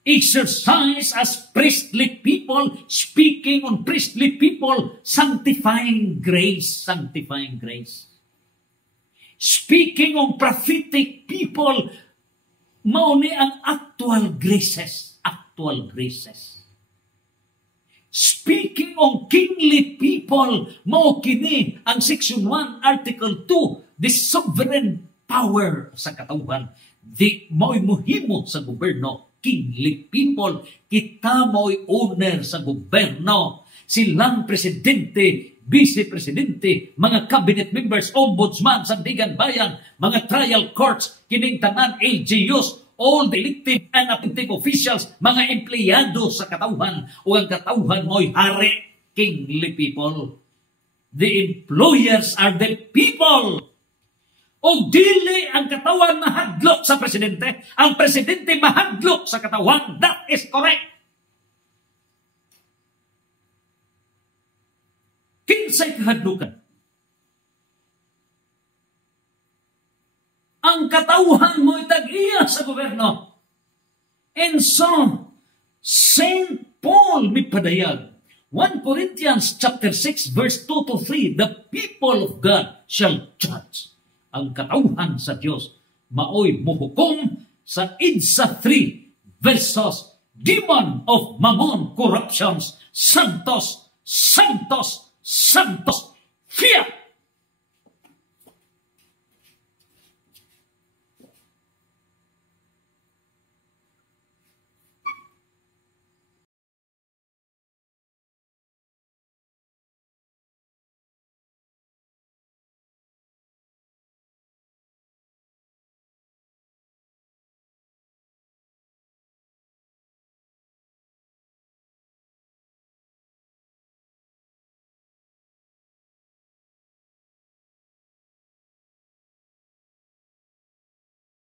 Exercise as priestly people, speaking on priestly people, sanctifying grace. Speaking on prophetic people, mauni ang actual graces. Speaking on kingly people, mao kini ang section 1, article 2, the sovereign power sa katawhan. Di mao'y muhimo sa gobyerno. Kingly people, kita mo'y owner sa gobyerno. Silang presidente, vice-presidente, mga cabinet members, ombudsman, sandigan bayan, mga trial courts, kining tanan, LGUs, all the elected and appointed officials, mga empleyado sa katawhan, o ang katawhan mo'y hari, kingly people. The employers are the people. O dili ang katawan mahadlok sa presidente, ang presidente mahadlok sa katawan. That is correct. Kinsay kahadlukan? Ang katawan mo itag-iya sa gobyerno. And so, St. Paul mipadayag, 1 Corinthians chapter 6 verse 2 to 3, the people of God shall judge. Ang katauhan sa Dios maoy muhukom sa IDSA 3 versus demon of mammon corruptions, santos, santos, santos, fiat